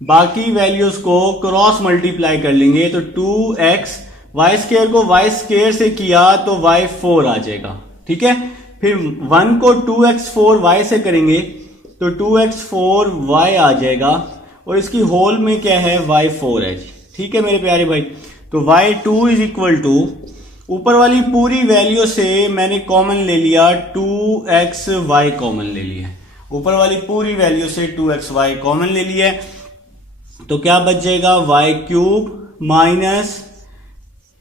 बाकी वैल्यूज को क्रॉस मल्टीप्लाई कर लेंगे, तो 2x वाई स्क्वायर को वाई स्क्वायर से किया तो y4 आ जाएगा। ठीक है, फिर 1 को 2x4 y से करेंगे तो 2x4 y आ जाएगा और इसकी होल में क्या है y4 है जी। ठीक है मेरे प्यारे भाई, तो y2 इज इक्वल टू ऊपर वाली पूरी वैल्यू से मैंने कॉमन ले लिया 2xy कॉमन ले लिया, ऊपर वाली पूरी वैल्यू से 2xy कॉमन ले लिया, तो क्या बच जाएगा y³ माइनस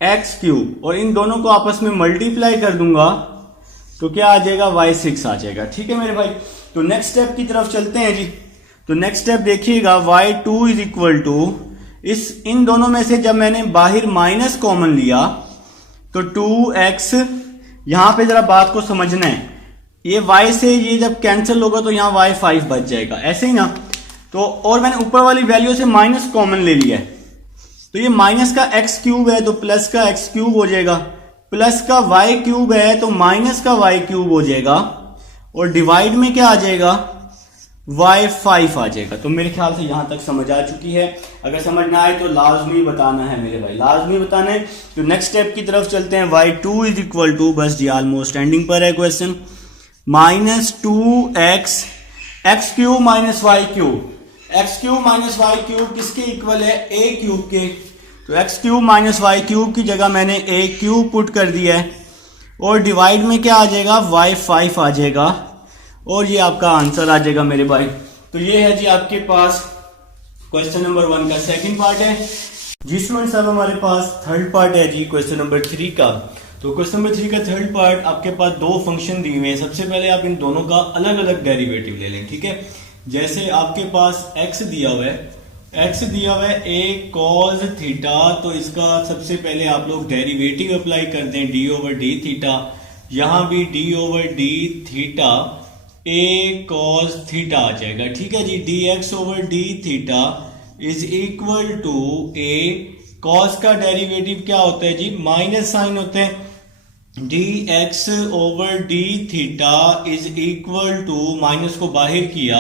x³ और इन दोनों को आपस में मल्टीप्लाई कर दूंगा तो क्या आ जाएगा y6 आ जाएगा। ठीक है मेरे भाई, तो नेक्स्ट स्टेप की तरफ चलते हैं जी। तो नेक्स्ट स्टेप देखिएगा, y2 इज इक्वल टू इन दोनों में से जब मैंने बाहर माइनस कॉमन लिया तो 2x, यहां पे जरा बात को समझना है, ये y से ये जब कैंसिल होगा तो यहां y5 बच जाएगा, ऐसे ही ना, तो और मैंने ऊपर वाली वैल्यू से माइनस कॉमन ले लिया है तो ये माइनस का x³ है तो प्लस का x³ हो जाएगा, प्लस का y³ है तो माइनस का y³ हो जाएगा और डिवाइड में क्या आ जाएगा y5 आ जाएगा। तो मेरे ख्याल से यहां तक समझ आ चुकी है, अगर समझ ना आए तो लाजमी बताना है मेरे भाई, लाजमी बताना है। तो नेक्स्ट स्टेप की तरफ चलते हैं, y2 इज इक्वल टू, बस जी ऑलमोस्ट एंडिंग पर है question, minus 2x x³ minus y³ x³ minus y³ किसके इक्वल है, a³ के, तो x³ माइनस y³ की जगह मैंने a³ पुट कर दिया है और डिवाइड में क्या आ जाएगा y5 आ जाएगा और ये आपका आंसर आ जाएगा मेरे भाई। तो ये है जी आपके पास क्वेश्चन नंबर 1 का सेकंड पार्ट है जी स्टूडेंट्स। अब हमारे पास थर्ड पार्ट है जी क्वेश्चन नंबर 3 का। तो क्वेश्चन नंबर 3 का थर्ड पार्ट, आपके पास दो फंक्शन दिए हुए हैं, सबसे पहले आप इन दोनों का अलग अलग डेरिवेटिव ले लें। ठीक है, जैसे आपके पास x दिया हुआ है, x दिया हुआ है a cos थीटा, तो इसका सबसे पहले आप लोग डेरिवेटिव अप्लाई कर दें d ओवर डी थीटा, यहां भी d over D theta a cos theta आ जाएगा। ठीक है जी, dx over D theta is equal to a cos का डेरिवेटिव क्या होता है जी, माइनस साइन होते हैं, dx over D theta is equal to, minus को बाहर किया,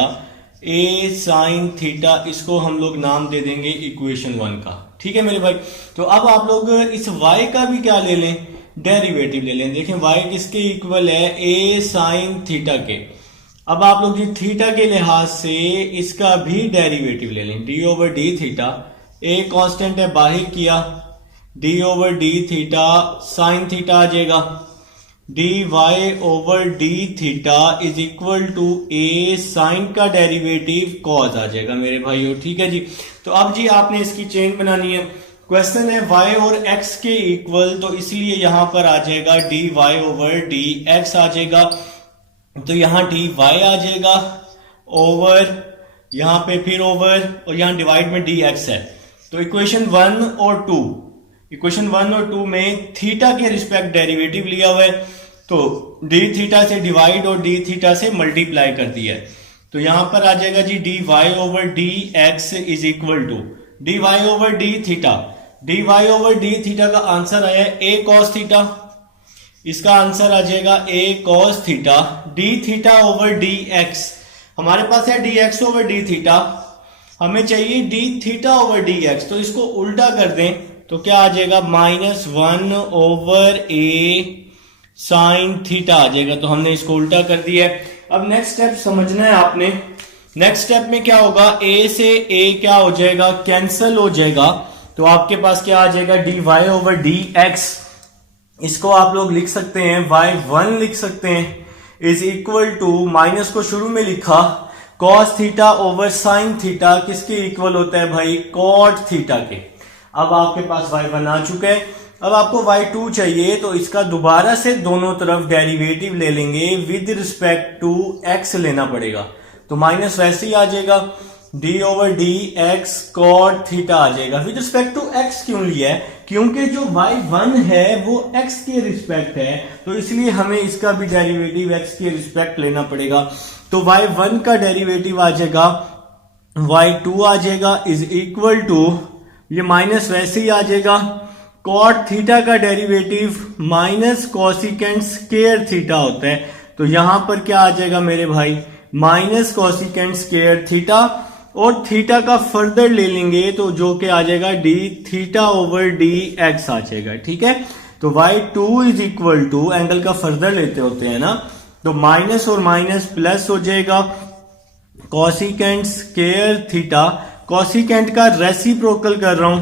a साइन थीटा, इसको हम लोग नाम दे देंगे इक्वेशन 1 का। ठीक है मेरे भाई, तो अब आप लोग इस y का भी क्या ले लें, डेरिवेटिव ले लें। देखें y किसके इक्वल है, a साइन थीटा के। अब आप लोग जी थीटा के लिहाज से इसका भी डेरिवेटिव ले लें, d over D theta, a constant है बाहर किया, d over D theta sine theta आ जाएगा, D Y over D theta is equal to A sine का डेरिवेटिव कॉस आ जाएगा मेरे भाइयों। ठीक है जी। तो अब जी आपने इसकी चेन बनानी है। क्वेश्चन है y और x के इक्वल, तो इसलिए यहां पर आ जाएगा D Y over D x आ जाएगा। तो यहां डी वाई आ जाएगा ओवर, यहां पे फिर ओवर, और यहां डिवाइड में डी एक्स है। तो इक्वेशन 1 और 2 में थीटा के रिस्पेक्ट डेरिवेटिव लिया हुआ है, तो डी थीटा से डिवाइड और डी थीटा से मल्टीप्लाई कर दिया है। तो यहां पर आ जाएगा जी D Y over D X is equal to D Y over D theta. D Y over D theta का आंसर आया ए कॉस थीटा, इसका आंसर आ जाएगा A cos theta. D theta over D X, हमारे पास है D x over D theta, हमें चाहिए D theta over D x. तो इसको उल्टा कर दें तो क्या आ जाएगा -1 ओवर ए साइन थीटा आ जाएगा। तो हमने इसको उल्टा कर दिया है। अब नेक्स्ट स्टेप समझना है आपने। नेक्स्ट स्टेप में क्या होगा, ए से ए क्या हो जाएगा, कैंसल हो जाएगा। तो आपके पास क्या आ जाएगा D Y over D x, इसको आप लोग लिख सकते हैं y1 लिख सकते हैं, इज इक्वल टू, माइनस को शुरू में लिखा, cos theta over sine theta किसके इक्वल होता है भाई, cot थीटा के। अब आपके पास y1 आ चुका है। अब आपको y2 चाहिए, तो इसका दोबारा से दोनों तरफ डेरिवेटिव ले लेंगे, विद रिस्पेक्ट टू x लेना पड़ेगा। तो माइनस वैसे ही आ जाएगा, d over D X cot theta आ जाएगा। विद रिस्पेक्ट टू x क्यों लिया है, क्योंकि जो y1 है वो x के रिस्पेक्ट है, तो इसलिए हमें इसका भी डेरिवेटिव x के रिस्पेक्ट लेना पड़ेगा। तो y1 का डेरिवेटिव आ जाएगा, y2 आ जाएगा इज इक्वल टू, ये माइनस वैसे ही आ जाएगा, कॉट थीटा का derivative minus cosecant square theta होता है। तो यहां पर क्या आ जाएगा मेरे भाई, माइनस कॉसिकेंट स्क्वायर थीटा, और थीटा का फर्दर ले लेंगे तो जो कि आ जाएगा D theta over D x आ जाएगा। ठीक है। तो y2 is equal to, angle का फर्दर लेते होते हैं ना, तो माइनस और माइनस प्लस हो जाएगा, कॉसिकेंट स्क्वायर थीटा, कॉसिकेंट का रेसिप्रोकल कर रहा हूं,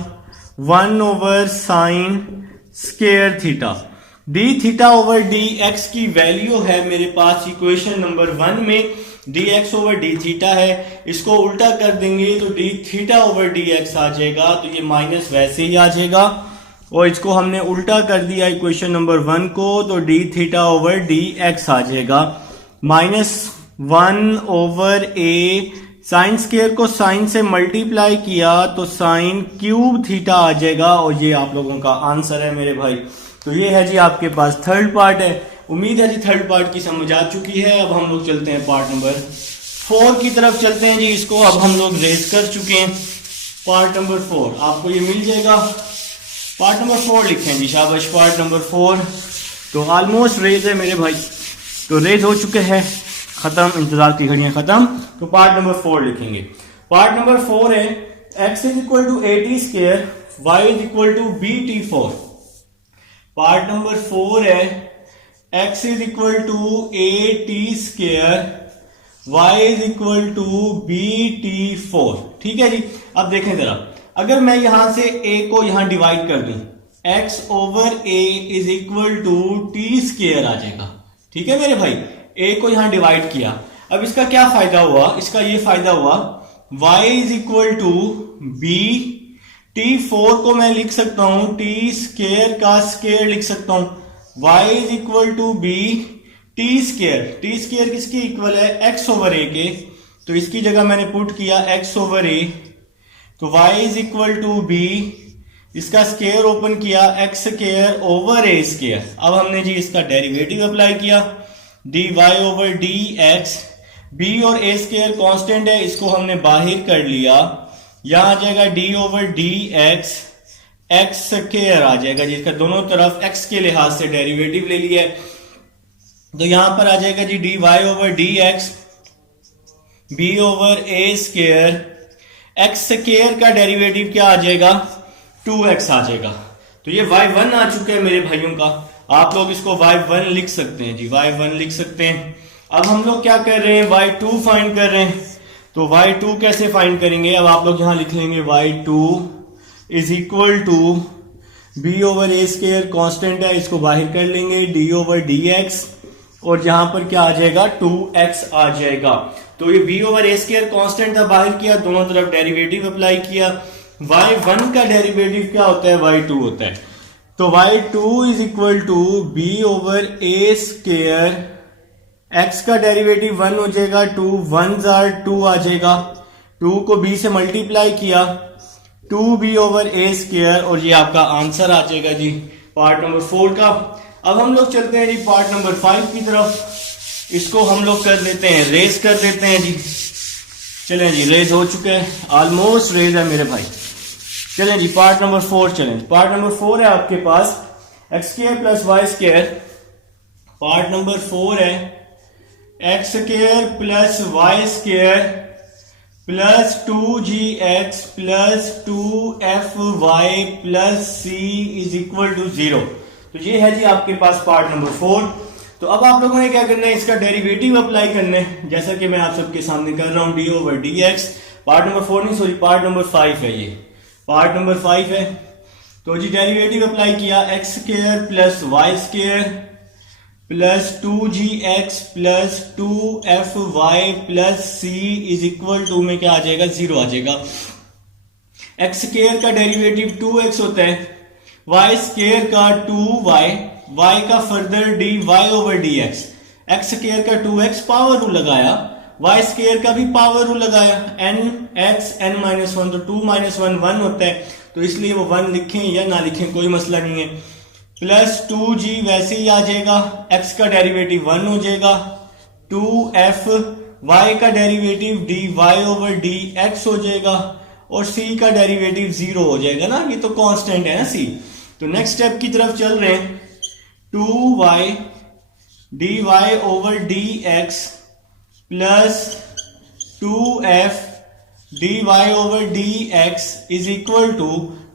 1 over sine square theta. D theta over D x की वैल्यू है मेरे पास इक्वेशन नंबर 1 में, d x over D theta है, इसको उल्टा कर देंगे तो D theta over D x आ जाएगा। तो ये माइनस वैसे ही आ जाएगा, और इसको हमने उल्टा कर दिया इक्वेशन नंबर 1 को, तो D theta over D x आ जाएगा, -1 ओवर ए साइन स्क्वायर को साइन से मल्टीप्लाई किया तो साइन क्यूब थीटा आ जाएगा, और ये आप लोगों का आंसर है मेरे भाई। तो ये है जी आपके पास थर्ड पार्ट है। उम्मीद है जी थर्ड पार्ट की समझ आ चुकी है। अब हम लोग चलते हैं पार्ट नंबर 4 की तरफ चलते हैं जी। इसको अब हम लोग रेज कर चुके हैं। पार्ट नंबर 4 आपको ये मिल जाएगा, पार्ट नंबर 4 लिखें जी, शाबाश। पार्ट नंबर 4 तो ऑलमोस्ट रेज है मेरे भाई, तो रेज हो चुके हैं, खत्म, इंतजार की घड़ियां खत्म। तो पार्ट नंबर 4 लिखेंगे। पार्ट नंबर 4 है x is equal to A square, y is equal to BT4। Part number 4 है x is equal to A square, y is equal to BT4। ठीक है जी। अब देखें जरा, अगर मैं यहां से a को यहां डिवाइड कर दूं, x over a is equal to t square आ जाएगा। ठीक है मेरे भाई, a को यहां डिवाइड किया। अब इसका क्या फायदा हुआ, इसका ये फायदा हुआ y is equal to b, T4 को मैं लिख सकता हूं टी स्क्वायर का स्क्वायर लिख सकता हूं, y is equal to b T square. T square किसकी इक्वल है, x ओवर a के, तो इसकी जगह मैंने पुट किया x ओवर a, तो y is equal to b, इसका स्क्वायर ओपन किया x square over a square. अब हमने जी इसका डेरिवेटिव अप्लाई किया, dy ओवर dx, b और a स्क्वायर कांस्टेंट है, इसको हमने बाहर कर लिया, यहां आ जाएगा d over dx, x square आ जाएगा जिसका दोनों तरफ x के लिहाज से डेरिवेटिव ले लिया है। तो यहां पर आ जाएगा जी dy over dx, b over a square, x square का डेरिवेटिव क्या आ जाएगा, 2x आ जाएगा। तो ये y1 आ चुका है मेरे भाइयों का, आप लोग इसको y1 लिख सकते हैं जी, y1 लिख सकते हैं। अब हम लोग क्या कर रहे हैं, y2 फाइंड कर रहे हैं। तो y2 कैसे फाइंड करेंगे, अब आप लोग यहां लिख लेंगे y2 is equal to b over a square constant है, इसको बाहर कर लेंगे, डी ओवर डी एक्स, और यहां पर क्या आ जाएगा 2x आ जाएगा। तो ये b over a square constant था, बाहर किया, दोनों तरफ डेरिवेटिव अप्लाई किया। y1 का डेरिवेटिव क्या होता है, y2 होता है। तो y2 is equal to b over a square, x का डेरिवेटिव 1 हो जाएगा, 2 1s are 2 आ जाएगा, 2 को b से मल्टीप्लाई किया, 2b ओवर ए स्केयर, और ये आपका आंसर आ जाएगा जी पार्ट नंबर 4 का। अब हम लोग चलते हैं जी पार्ट नंबर 5 की तरफ। इसको हम लोग कर लेते हैं, रेज कर देते हैं जी। चलें जी, रेज हो चुके हैं, ऑलमोस्ट रेज है मेरे भाई। चलें जी पार्ट नंबर 4 चलें। पार्ट नंबर 4 है आपके पास x square plus Y square. Part number 4 है x square plus Y square plus 2gx plus 2fy plus c is equal to 0। तो ये है जी आपके पास पार्ट नंबर 4। तो अब आप लोगों ने क्या करना है, इसका डेरिवेटिव अप्लाई करना है, जैसा कि मैं आप सबके सामने कर रहा हूं, D over D x. Part number 4 नहीं, सॉरी पार्ट नंबर 5 है, ये पार्ट नंबर 5 है। तो जी डेरिवेटिव अप्लाई किया, x square plus Y square plus 2gx plus 2fy plus c is equal to में क्या आ जाएगा, 0 आ जाएगा। एक्स स्क्वायर का डेरिवेटिव 2x होता है, वाई स्क्वायर का 2y, y का further dy over dx, x square का 2x पावर रूल लगाया, वाई स्क्वायर का भी पावर रूल लगाया, n x n माइनस 1, तो 2 माइनस 1 1 होता है, तो इसलिए वो 1 लिखें या ना लिखें कोई मसला नहीं है। प्लस 2g वैसे ही आ जाएगा, x का डेरिवेटिव 1 हो जाएगा, 2f y का डेरिवेटिव dy ओवर dx हो जाएगा, और c का डेरिवेटिव 0 हो जाएगा ना, ये तो कांस्टेंट है ना c। तो नेक्स्ट स्टेप की तरफ चल रहे हैं, 2y dy over dx plus 2f dy over dx is equal to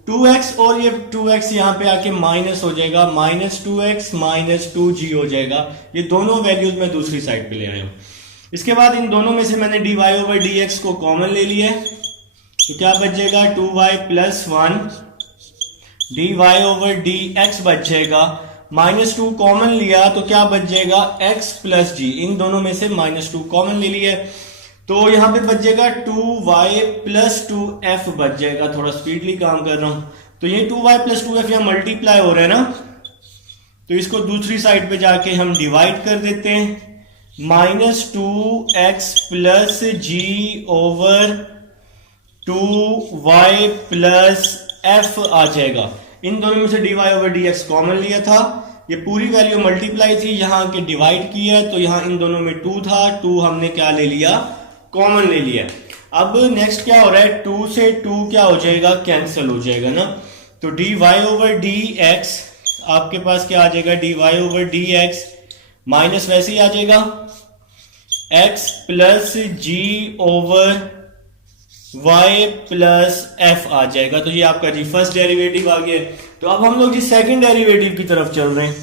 2x, और ये 2x यहां पे आके माइनस हो जाएगा, माइनस 2x माइनस 2g हो जाएगा। ये दोनों वैल्यूज मैं दूसरी साइड पे ले आया हूं। इसके बाद इन दोनों में से मैंने dy ओवर dx को कॉमन ले लिया है, तो क्या बच जाएगा 2y plus 1 dy over dx बच जाएगा, माइनस 2 कॉमन लिया तो क्या बच जाएगा x प्लस g, इन दोनों में से माइनस 2 कॉमन ले लिया, तो यहां पे बच जाएगा 2y प्लस 2f बच जाएगा। थोड़ा स्पीडली काम कर रहा हूं, तो ये 2y प्लस 2f यहां मल्टीप्लाई हो रहा है ना, तो इसको दूसरी साइड पे जाके हम डिवाइड कर देते हैं, minus 2x plus g over 2y plus f आ जाएगा। इन दोनों में से dy ओवर dx कॉमन लिया था, ये पूरी वैल्यू मल्टीप्लाई थी, यहां के डिवाइड किया, तो यहां इन दोनों में 2 था, 2 हमने क्या ले लिया, कॉमन ले लिया। अब नेक्स्ट क्या हो रहा है, 2 से 2 क्या हो जाएगा, कैंसिल हो जाएगा ना, तो dy ओवर dx आपके पास क्या आ जाएगा, dy ओवर dx माइनस वैसे ही आ जाएगा, x plus g over y plus f आ जाएगा। तो ये आपका जी फर्स्ट डेरिवेटिव आ गया। तो अब हम लोग जी सेकंड डेरिवेटिव की तरफ चल रहे हैं।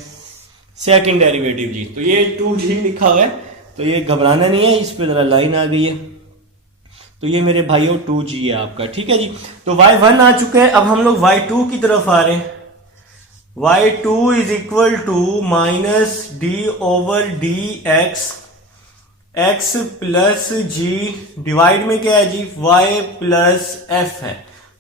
सेकंड डेरिवेटिव जी, तो ये 2g लिखा हुआ है, तो ये घबराना नहीं है, इस पे जरा लाइन आ गई है, तो ये मेरे भाइयों 2g है आपका, ठीक है जी। तो y1 आ चुका है, अब हम लोग y2 की तरफ आ रहे हैं। y2 is equal to minus d over dx x plus g, divide में क्या है जी, y प्लस f है,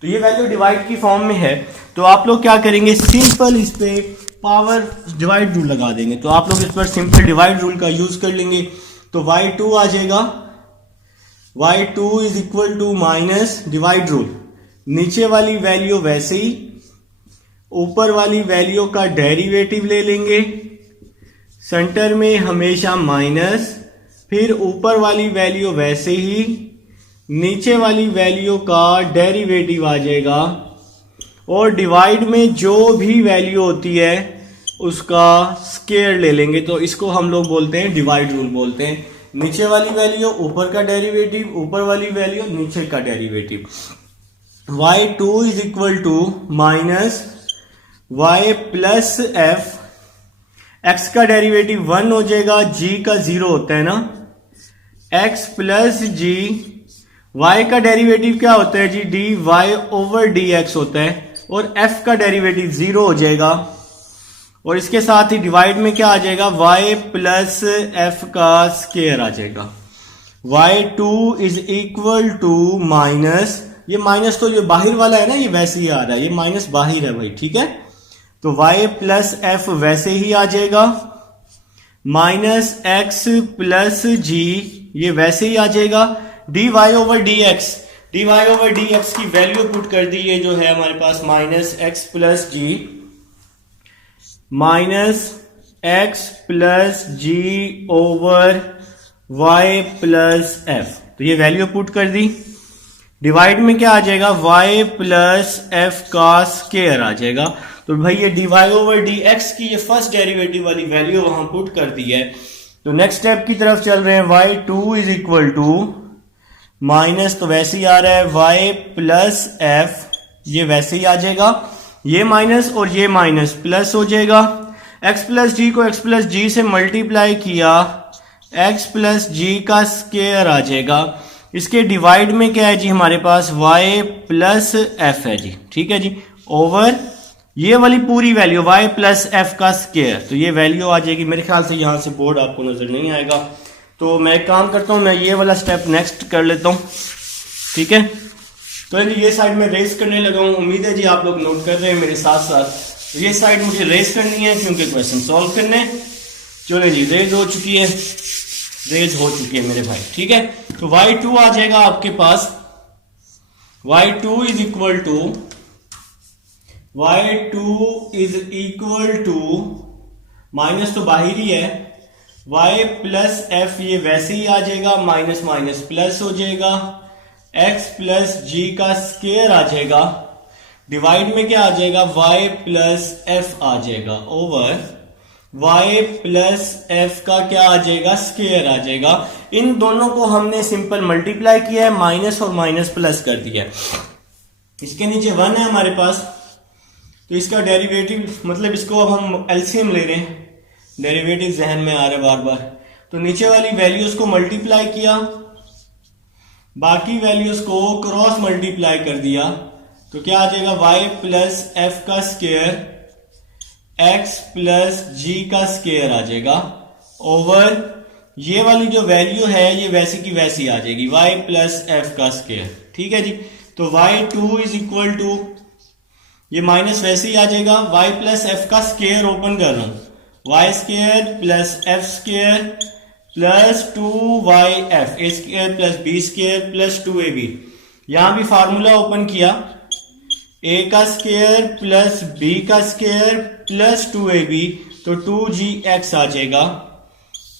तो ये वैल्यू डिवाइड की फॉर्म में है, तो आप लोग क्या करेंगे, सिंपल इस पे पावर डिवाइड रूल लगा देंगे, तो आप लोग इस पर सिंपल डिवाइड रूल का यूज कर लेंगे, तो y2 आ जाएगा, y2 is equal to minus divide rule, नीचे वाली वैल्यू वैसे ही, ऊपर वाली वैल्यू का डेरिवेटिव ले लेंगे, सेंटर में हमेशा माइनस, फिर ऊपर वाली वैल्यू वैसे ही, नीचे वाली वैल्यू का डेरिवेटिव आ जाएगा, और डिवाइड में जो भी वैल्यू होती है उसका स्क्वायर ले लेंगे, तो इसको हम लोग बोलते हैं डिवाइड रूल बोलते हैं। नीचे वाली वैल्यू ऊपर का डेरिवेटिव, ऊपर वाली वैल्यू नीचे का derivative. y2 is equal to minus y plus f, x का डेरिवेटिव 1 हो जाएगा, g का 0 होता है ना, x प्लस g, y का डेरिवेटिव क्या होता है जी, dy ओवर dx होता है, और f का डेरिवेटिव 0 हो जाएगा, और इसके साथ ही डिवाइड में क्या आ जाएगा, y प्लस f का स्केयर आ जाएगा। y2 is equal to minus, ये माइनस तो ये बाहर वाला है ना, ये वैसे ही आ रहा है, ये माइनस बाहर है भाई, ठीक है। तो y प्लस f वैसे ही आ जाएगा, माइनस x प्लस g ये वैसे ही आ जाएगा, dy over dx, dy over dx की वैल्यू पुट कर दी, ये जो है हमारे पास minus x plus g, minus x plus g over y plus f, तो ये वैल्यू पुट कर दी। डिवाइड में क्या आ जाएगा, y प्लस f का स्केयर आ जाएगा। तो भाई ये dy ओवर dx की ये फर्स्ट डेरिवेटिव वाली वैल्यू वहां पुट कर दी है। तो नेक्स्ट स्टेप की तरफ चल रहे हैं, y2 is equal to minus, तो वैसे ही आ रहा है y प्लस f, ये वैसे ही आ जाएगा, ये माइनस और ये माइनस प्लस हो जाएगा। x प्लस जी को x प्लस जी से मल्टीप्लाई किया, x प्लस जी का स्केयर आ जाएगा। इसके डिवाइड में क्या है जी, हमारे पास y प्लस f है जी, ठीक है जी, ओवर ये वाली पूरी वैल्यू y प्लस f का स्केयर, तो ये वैल्यू आ जाएगी। मेरे ख्याल से यहां से बोर्ड आपको नजर नहीं आएगा, तो मैं एक काम करता हूं, मैं ये वाला स्टेप नेक्स्ट कर लेता हूं, ठीक है। तो ये साइड में रेस करने लगा हूं, उम्मीद है जी आप लोग नोट कर रहे हैं मेरे साथ साथ। तो ये साइड मुझे रेस करनी है क्योंकि क्वेश्चन सॉल्व करने। चलो जी, रेज हो चुकी है, रेज हो चुकी है मेरे भाई, ठीक है। तो y2 आ जाएगा आपके पास, y2 is equal to, y2 is equal to minus तो बाहर ही है, y प्लस f ये वैसे ही आ जाएगा, माइनस माइनस प्लस हो जाएगा, x प्लस g का स्केयर आ जाएगा, डिवाइड में क्या आ जाएगा, y प्लस f आ जाएगा, ओवर y प्लस f का क्या आ जाएगा, स्केयर आ जाएगा। इन दोनों को हमने सिंपल मल्टीप्लाई किया है, माइनस और माइनस प्लस कर दिया है। इसके नीचे 1 है हमारे पास, तो इसका डेरिवेटिव, मतलब इसको अब हम एलसीएम ले रहे हैं, डेरिवेटिव जहन में आ रहा है बार बार। तो नीचे वाली वैल्यूज को मल्टीप्लाई किया, बाकी वैल्यूज को क्रॉस मल्टीप्लाई कर दिया, तो क्या आ जाएगा, y प्लस f का स्केयर x प्लस g का स्केयर आ जाएगा, ओवर ये वाली जो वैल्यू है ये वैसी की वैसी आ जाएगी, y प्लस f का स्केयर, ठीक है जी। तो y2 इज इक्वल टू, ये माइनस वैसे ही आ जाएगा, y प्लस f का स्केयर ओपन कर रहा हूं, y square plus f square plus 2yf, a square plus b square plus 2ab। यहां भी फार्मूला ओपन किया, a का स्केयर प्लस b का स्केयर प्लस 2ab, तो 2gx आ जाएगा,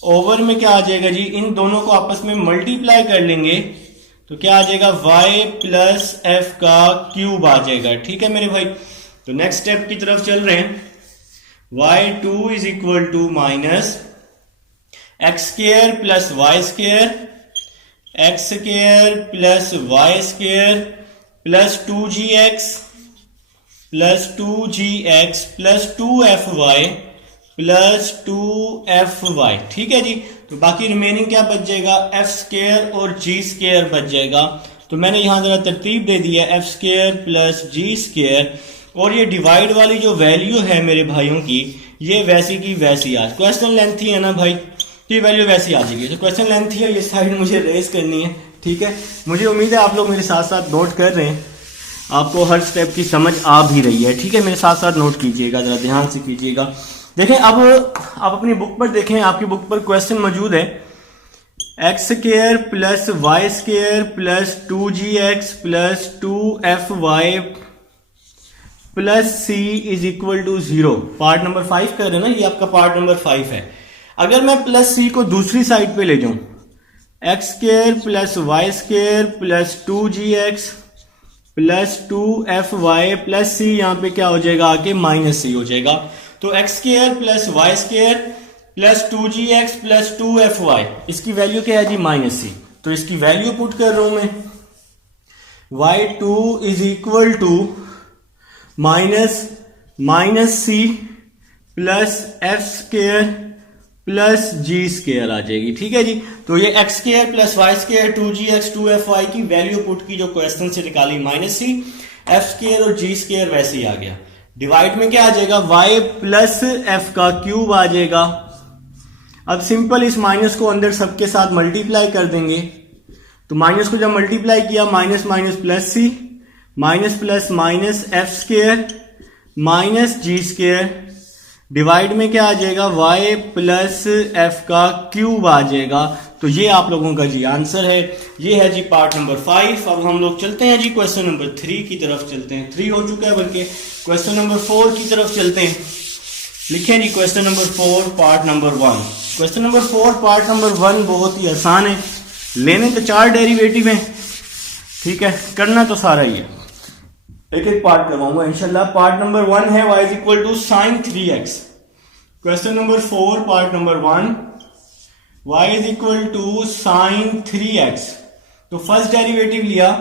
ओवर में क्या आ जाएगा जी, इन दोनों को आपस में मल्टीप्लाई कर लेंगे, तो क्या आ जाएगा, y प्लस f का क्यूब आ जाएगा, ठीक है मेरे भाई। तो नेक्स्ट स्टेप की तरफ चल रहे हैं, y2 is equal to minus x square plus y square, x square plus y square plus 2gx plus 2gx plus 2fy plus 2fy, ठीक है जी। तो बाकी रिमेनिंग क्या बच जाएगा, f स्केयर और g स्केयर बच जाएगा। तो मैंने यहां जरा तरतीब दे दी है, f square plus g square, और ये डिवाइड वाली जो वैल्यू है मेरे भाइयों की, ये वैसी की वैसी आज, क्वेश्चन लेंथ ही है ना भाई, तो ये वैल्यू वैसी आ जाएगी। तो क्वेश्चन लेंथ ही है, ये साइड मुझे रेस करनी है, ठीक है। मुझे उम्मीद है आप लोग मेरे साथ साथ नोट कर रहे हैं, आपको हर स्टेप की समझ आ भी रही है, ठीक है। मेरे साथ साथ नोट कीजिएगा, जरा ध्यान से कीजिएगा। देखें, अब आप अपनी बुक पर देखें, आपकी बुक पर क्वेश्चन मौजूद है, x square plus y square plus 2gx plus 2fy plus c is equal to 0। Part number 5 कर रहे हैं ना, ये आपका पार्ट नंबर 5 है। अगर मैं प्लस c को दूसरी साइड पे ले जाऊं, x square plus y square plus 2gx plus 2fy plus c, यहां पे क्या हो जाएगा आके, माइनस c हो जाएगा। तो x square plus y square plus 2gx plus 2fy, इसकी वैल्यू क्या है जी, माइनस c। तो इसकी वैल्यू पुट कर रहा हूं मैं, y2 is equal to minus c plus f square plus g square आ जाएगी, ठीक है जी। तो ये x square plus y square 2gx 2fy की वैल्यू पुट की जो क्वेश्चन से निकाली, माइनस c, एफ स्क्वायर और जी स्क्वायर वैसे ही आ गया। डिवाइड में क्या आ जाएगा, y प्लस एफ का क्यूब आ जाएगा। अब सिंपल इस माइनस को अंदर सबके साथ मल्टीप्लाई कर देंगे, तो माइनस को जब मल्टीप्लाई किया minus minus plus c, minus plus minus f square minus g square, divide में क्या आ जाएगा, y प्लस एफ का क्यूब आ जाएगा। तो ये आप लोगों का जी आंसर है। ये है जी पार्ट नंबर 5। अब हम लोग चलते हैं जी क्वेश्चन नंबर 3 की तरफ चलते हैं। 3 हो चुका है, बल्कि क्वेश्चन नंबर 4 की तरफ चलते हैं। लिखें जी question number 4 part number 1। Question number 4 part number 1 बहुत ही आसान है। लेने तो 4 डेरिवेटिव हैं, ठीक है, करना तो सारा ही है। एक एक पार्ट करवाऊंगा इंशाल्लाह। पार्ट नंबर 1 है y is equal to sine 3x। Question number 4 part number 1, y is equal to sine 3x। तो फर्स्ट डेरिवेटिव लिया,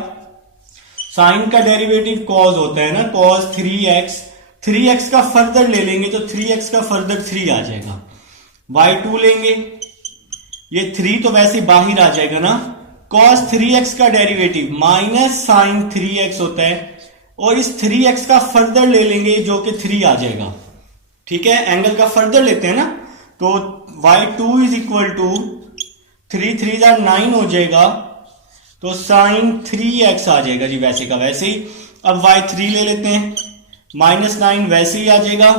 साइन का डेरिवेटिव कॉस होता है ना, कॉस 3x। 3x का फर्दर ले लेंगे तो 3x का फर्दर 3 आ जाएगा। y2 लेंगे, ये 3 तो वैसे बाहर आ जाएगा ना। कॉस 3x का डेरिवेटिव माइनस साइन 3x होता है, और इस 3x का फर्दर ले लेंगे जो कि 3 आ जाएगा। ठीक है, एंगल का फर्दर लेते हैं ना, तो y2 इज इक्वल टू 3 3 9 हो जाएगा, तो साइन 3x आ जाएगा जी वैसे का वैसे ही। अब y3 ले लेते हैं, माइनस 9 वैसे ही आ जाएगा।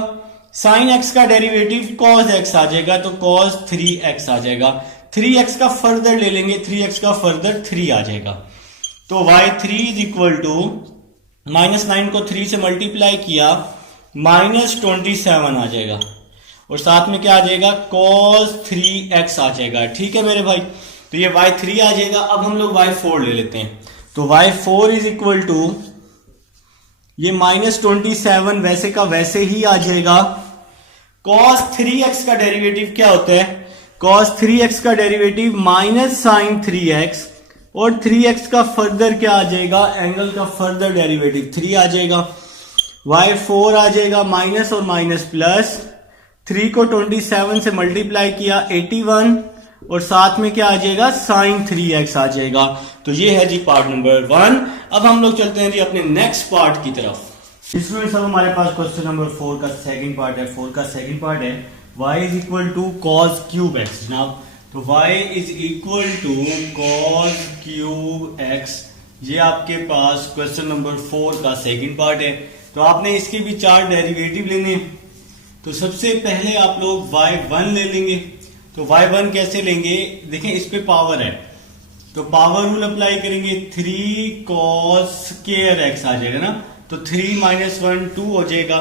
साइन x का डेरिवेटिव cos x आ जाएगा, तो cos 3x आ जाएगा। 3x का फर्दर ले लेंगे, 3x का फर्दर 3 आ जाएगा। तो y3 is equal to minus 9 को 3 से मल्टीप्लाई किया, माइनस 27 आ जाएगा, और साथ में क्या आ जाएगा, cos 3x आ जाएगा। ठीक है मेरे भाई, तो ये y3 आ जाएगा। अब हम लोग y4 ले लेते हैं, तो y4 इज इक्वल टू ये माइनस 27 वैसे का वैसे ही आ जाएगा। cos 3x का डेरिवेटिव क्या होता है, cos 3x का डेरिवेटिव माइनस साइन 3x, और 3x का फर्दर क्या आ जाएगा, एंगल का फर्दर डेरिवेटिव 3 आ जाएगा। y4 आ जाएगा माइनस और माइनस प्लस, 3 को 27 से मल्टीप्लाई किया 81, और साथ में क्या आ जाएगा, साइन 3x आ जाएगा। तो ये है जी पार्ट नंबर 1। अब हम लोग चलते हैं जी अपने नेक्स्ट पार्ट की तरफ। इसमें सब हमारे पास क्वेश्चन नंबर 4 का सेकंड पार्ट है। 4 का सेकंड पार्ट है y is equal to cos cube x। जनाब, तो y is equal to cos cube x, ये आपके पास क्वेश्चन नंबर 4 का सेकंड पार्ट है। तो आपने इसके भी 4 डेरिवेटिव लेने। तो सबसे पहले आप लोग y1 ले लेंगे। तो y1 कैसे लेंगे, देखें इस पे पावर है, तो पावर रूल अप्लाई करेंगे, 3 cos स्क्वायर x आ जाएगा ना, तो 3 माइनस 1 2 हो जाएगा,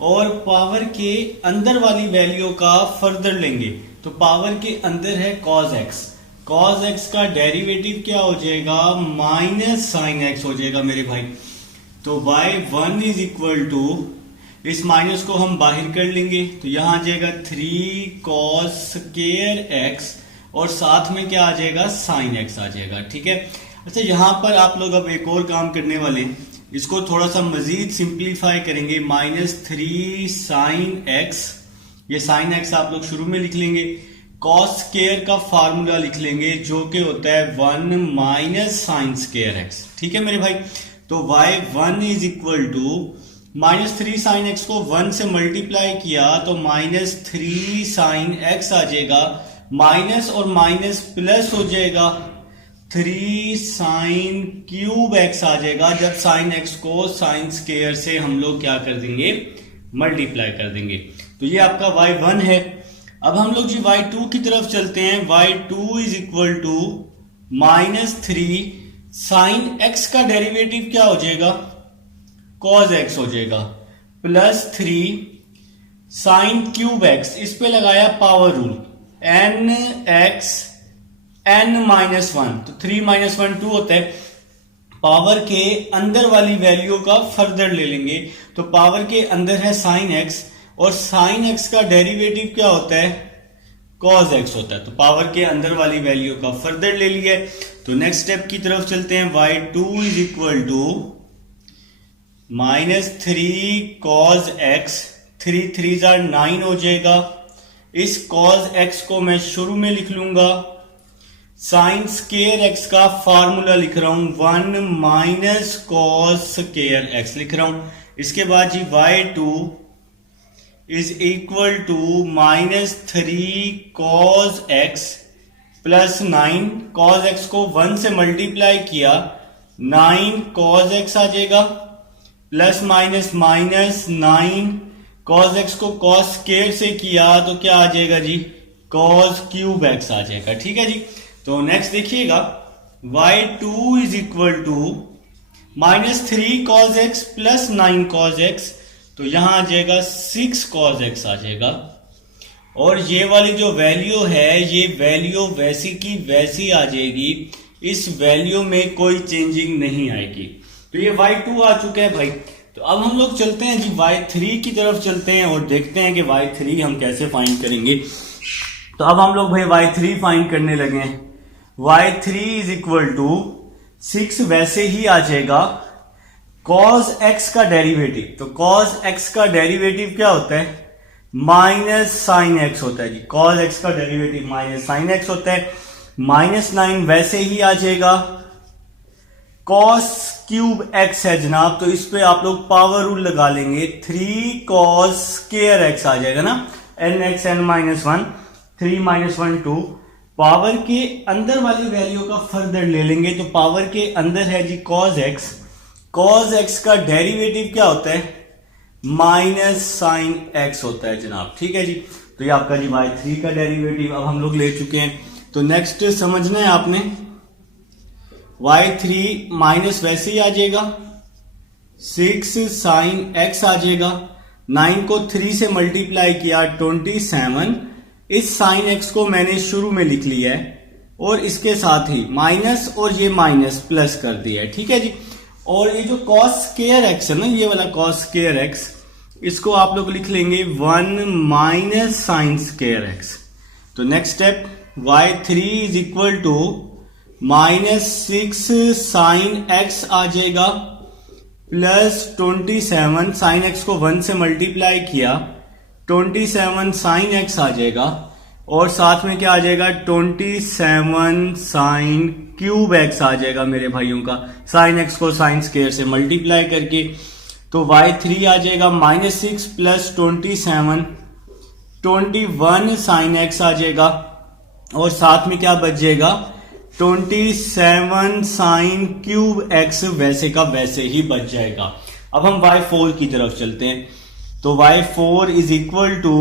और पावर के अंदर वाली वैल्यू का फर्दर लेंगे, तो पावर के अंदर है cos x। cos x का डेरिवेटिव क्या हो जाएगा, माइनस साइन x हो जाएगा मेरे भाई। तो y1 इज इक्वल टू, इस माइनस को हम बाहर कर लेंगे, तो यहां आ जाएगा 3 cos स्क्वायर x, और साथ में क्या आ जाएगा, साइन x आ जाएगा। ठीक है, अच्छा यहां पर आप लोग अब एक और काम करने वाले, इसको थोड़ा सा मजीद सिंप्लीफाई करेंगे। -3 साइन x, ये साइन x आप लोग शुरू में लिख लेंगे, cos स्क्वायर का फार्मूला लिख लेंगे जो कि होता है 1 माइनस साइन स्क्वायर x। ठीक है मेरे भाई, तो y1 is equal to -3 sine x को 1 से मल्टीप्लाई किया तो -3 साइन x आ जाएगा, माइनस और माइनस प्लस हो जाएगा, 3 साइन क्यूब x आ जाएगा, जब साइन x को साइन स्क्वायर से हम लोग क्या कर देंगे, मल्टीप्लाई कर देंगे। तो ये आपका y1 है। अब हम लोग जी y2 की तरफ चलते हैं। y2 is equal to -3 sine x का डेरिवेटिव क्या हो जाएगा, cos x हो जाएगा, प्लस 3 साइन क्यूब x, इस पे लगाया power rule, n x n minus 1, तो 3 माइनस 1 2 होता है। पावर के अंदर वाली वैल्यू का फर्दर ले लेंगे, तो पावर के अंदर है साइन x, और साइन x का डेरिवेटिव क्या होता है, cos x होता है। तो पावर के अंदर वाली वैल्यू का फर्दर ले लिया। तो नेक्स्ट स्टेप की तरफ चलते हैं। y2 is equal to -3 cos x, 3 3 9 हो जाएगा। इस cos x को मैं शुरू में लिख लूंगा, साइन स्केयर एक्स का फॉर्मूला लिख रहा हूं 1 माइनस कॉस स्केयर एक्स लिख रहा हूं। इसके बाद जी y2 is equal to -3 cos x plus 9 cos x को 1 से मल्टीप्लाई किया 9 कॉस एक्स आ जाएगा plus minus minus 9 cos x को कॉस स्केयर से किया तो क्या आ जाएगा जी कॉस क्यूब एक्स आ जाएगा। ठीक है जी। तो नेक्स्ट देखिएगा y2 is equal to -3 cos x plus 9 cos x, तो यहां आ जाएगा 6 कॉस एक्स आ जाएगा। और ये वाली जो वैल्यू है ये वैल्यू वैसी की वैसी आ जाएगी, इस वैल्यू में कोई चेंजिंग नहीं आएगी। तो ये y2 आ चुका है भाई। तो अब हम लोग चलते हैं जी y3 की तरफ चलते हैं और देखते हैं कि y3 हम कैसे फाइंड करेंगे। तो अब हम लोग भाई y3 फाइंड करने लगे हैं। y3 इज इक्वल टू 6 वैसे ही आ जाएगा cos x का डेरिवेटिव। तो cos x का डेरिवेटिव क्या होता है माइनस साइन एक्स होता है जी। cos x का डेरिवेटिव माइनस साइन एक्स होता है। -9 वैसे ही आ जाएगा cos क्यूब x है जनाब, तो इस पे आप लोग पावर रूल लगा लेंगे 3 cos स्केयर x आ जाएगा ना, nx n -1 3 -1 2। पावर के अंदर वाली वैल्यू का फर्दर ले लेंगे तो पावर के अंदर है जी cos x। cos x का डेरिवेटिव क्या होता है माइनस साइन x होता है जनाब। ठीक है जी। तो ये आपका जी y3 का डेरिवेटिव अब हम लोग ले चुके हैं। तो नेक्स्ट समझना है आपने y3 माइनस वैसे ही आ जाएगा 6 साइन x आ जाएगा। 9 को 3 से मल्टीप्लाई किया 27। इस साइन x को मैंने शुरू में लिख लिया है और इसके साथ ही माइनस और ये माइनस प्लस कर दिया है। ठीक है जी। और ये जो cos स्केयर x है ना, ये वाला cos स्केयर x, इसको आप लोग लिख लेंगे 1 माइनस साइन स्केयर x। तो next step y3 is equal to -6 sine x आ जाएगा प्लस 27 साइन x को 1 से मल्टीप्लाई किया 27 साइन x आ जाएगा और साथ में क्या आ जाएगा 27 साइन क्यूब x आ जाएगा मेरे भाइयों का, साइन x को साइन स्केयर से मल्टीप्लाई करके। तो y3 आ जाएगा -6 प्लस 27 21 साइन x आ जाएगा और साथ में क्या बच जाएगा 27 साइन क्यूब x वैसे का वैसे ही बच जाएगा। अब हम y4 की तरफ चलते हैं। तो y4 is equal to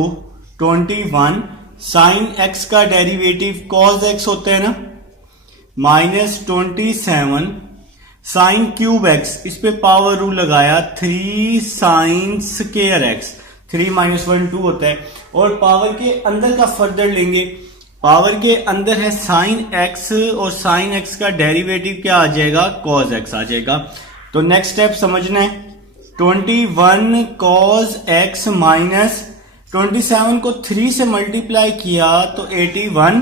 21 sine x का डेरिवेटिव cos x होता है ना, -27 साइन क्यूब x, इस पे पावर रूल लगाया 3 साइन स्केयर x, 3 -1 2 होता है। और पावर के अंदर का फर्दर लेंगे, पावर के अंदर है साइन x और साइन x का डेरिवेटिव क्या आ जाएगा cos x आ जाएगा। तो नेक्स्ट स्टेप समझना है 21 cos x माइनस 27 को 3 से मल्टीप्लाई किया तो 81,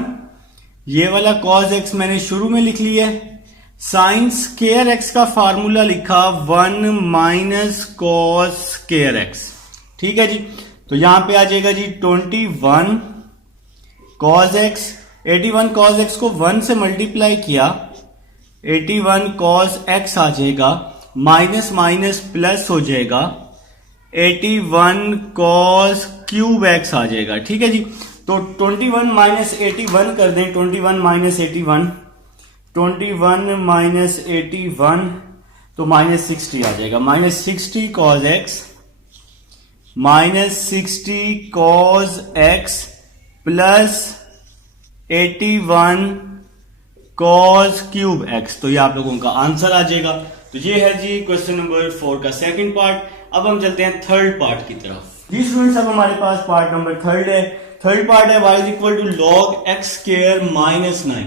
ये वाला cos x मैंने शुरू में लिख लिया है। साइन स्केयर x का फार्मूला लिखा 1 माइनस cos स्केयर x। ठीक है जी। तो यहां पे आ जाएगा जी 21 cos x, 81 cos x को 1 से मल्टीप्लाई किया 81 cos x आ जाएगा, माइनस माइनस प्लस हो जाएगा 81 cos क्यूब x आ जाएगा। ठीक है जी। तो 21 माइनस 81 कर दें, 21 माइनस 81, 21 माइनस 81 तो -60 आ जाएगा, -60 cos x -60 cos x plus 81 cos cube x। तो ये आप लोगों का आंसर आ जाएगा। तो ये है जी क्वेश्चन नंबर 4 का सेकंड पार्ट। अब हम चलते हैं थर्ड पार्ट की तरफ। जी स्टूडेंट्स, अब हमारे पास पार्ट नंबर थर्ड है। थर्ड पार्ट है y is equal to log x square -9।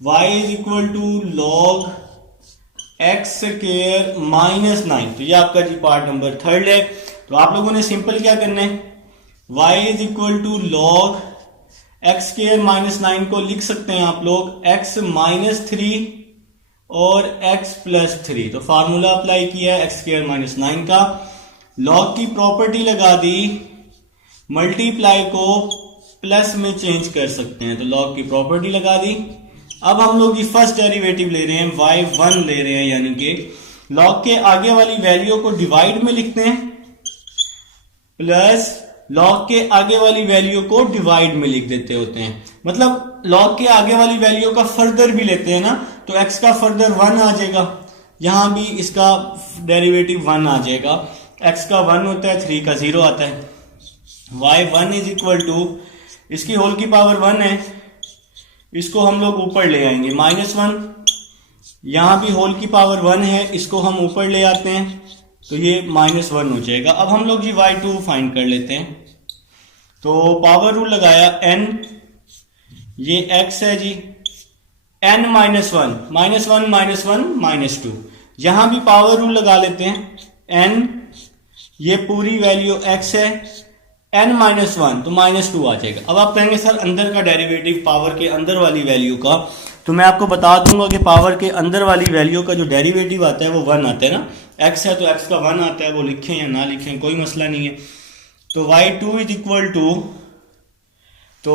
y is equal to log x square -9। तो ये आपका जी पार्ट नंबर थर्ड है। तो आप लोगों ने सिंपल क्या करना है, y is equal to log x square -9 को लिख सकते हैं आप लोग x -3 और x +3। तो फार्मूला अप्लाई किया है x स्क्वायर -9 का, लॉग की प्रॉपर्टी लगा दी, मल्टीप्लाई को प्लस में चेंज कर सकते हैं। तो लॉग की प्रॉपर्टी लगा दी, अब हम लोग ये फर्स्ट डेरिवेटिव ले रहे हैं, y1 ले रहे हैं, यानी कि log के आगे वाली वैल्यू को डिवाइड में लिखते हैं प्लस log के आगे वाली वैल्यू को डिवाइड में लिख देते होते हैं। मतलब log के आगे वाली वैल्यू का फर्दर भी लेते हैं ना, तो x का फर्दर 1 आ जाएगा, यहां भी इसका डेरिवेटिव 1 आ जाएगा। x का 1 होता है, 3 का 0 आता है। y1 इज इक्वल टू, इसकी होल की पावर 1 है, इसको हम लोग ऊपर ले आएंगे -1, यहां भी होल की पावर 1 है, इसको हम ऊपर ले आते हैं तो ये -1 हो जाएगा। अब हम लोग जी y2 फाइंड कर लेते हैं, तो पावर रूल लगाया, n ये x है जी, n -1 -2, यहां भी पावर रूल लगा लेते हैं, n ये पूरी वैल्यू x है, n -1 तो -2 आ जाएगा। अब आप कहेंगे सर अंदर का डेरिवेटिव पावर के अंदर वाली वैल्यू का, तो मैं आपको बता दूंगा कि पावर के अंदर वाली वैल्यू का जो डेरिवेटिव आता है वो 1 आता है ना, x है तो x का 1 आता है, वो लिखें या ना लिखें कोई मसला नहीं है। तो y2 इज इक्वल टू, तो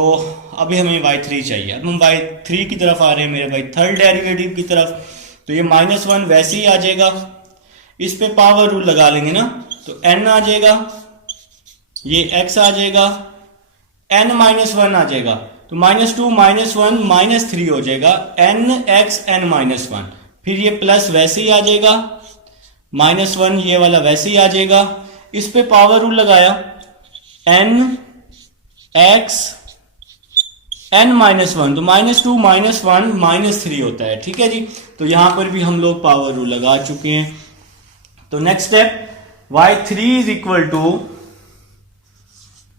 अभी हमें y3 चाहिए, अब हम y3 की तरफ आ रहे हैं मेरे भाई, थर्ड डेरिवेटिव की तरफ। तो ये -1 वैसे ही आ जाएगा, इस पे पावर रूल लगा लेंगे ना, तो n आ जाएगा, ये x आ जाएगा, n -1 आ जाएगा, तो -2 -1 -3 हो जाएगा, nx n -1, फिर ये प्लस वैसे ही आ जाएगा, -1 ये वाला वैसे ही आ जाएगा, इस पे पावर रूल लगाया, n x n -1 तो -2 -1 -3 होता है, ठीक है जी। तो यहां पर भी हम लोग पावर रूल लगा चुके हैं। तो next step, y3 is equal to,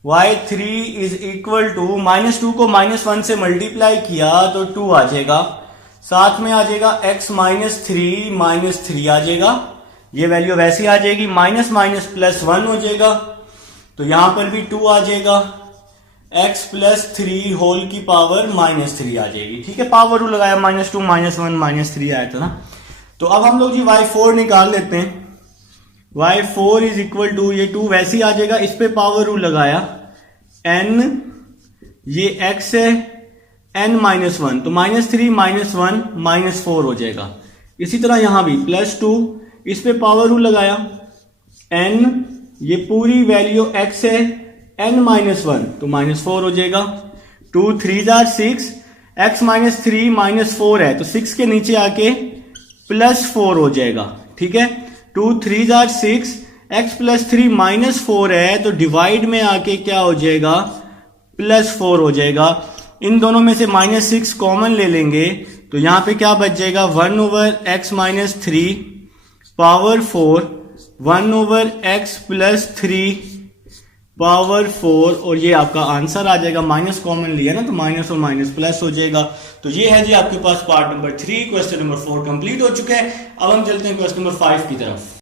y3 is equal to, -2 को -1 से मल्टीप्लाई किया तो 2 आ जाएगा, साथ में आ जाएगा x -3 आ जाएगा, ये वैल्यू वैसी आ जाएगी, माइनस माइनस प्लस 1 हो जाएगा, तो यहां पर भी 2 आ जाएगा, x प्लस 3 होल की पावर -3 आ जाएगी, ठीक है। पावर रूल लगाया, -2 -1 -3 आया था ना। तो अब हम लोग जी y4 निकाल लेते हैं, y4 इज इक्वल टू, ये 2 वैसे ही आ जाएगा, इस पे पावर रूल लगाया, n ये x है, n -1 तो -3 -1 -4 हो जाएगा। इसी तरह यहां भी +2, इस पे पावर रूल लगाया, n ये पूरी वैल्यू x है, n -1 तो -4 हो जाएगा, 2 3 6, x -3 -4 है तो 6 के नीचे आके +4 हो जाएगा, ठीक है। 2 3 6, x + 3 -4 है तो डिवाइड में आके क्या हो जाएगा, +4 हो जाएगा। इन दोनों में से -6 कॉमन ले लेंगे तो यहां पे क्या बच जाएगा, 1/x - 3 पावर 4, 1/x + 3 पावर 4, और ये आपका आंसर आ जाएगा। माइनस कॉमन लिया ना तो माइनस और माइनस प्लस हो जाएगा। तो ये है जी आपके पास part number 3, question number 4 complete हो चुका है। अब हम चलते हैं क्वेश्चन नंबर 5 की तरफ।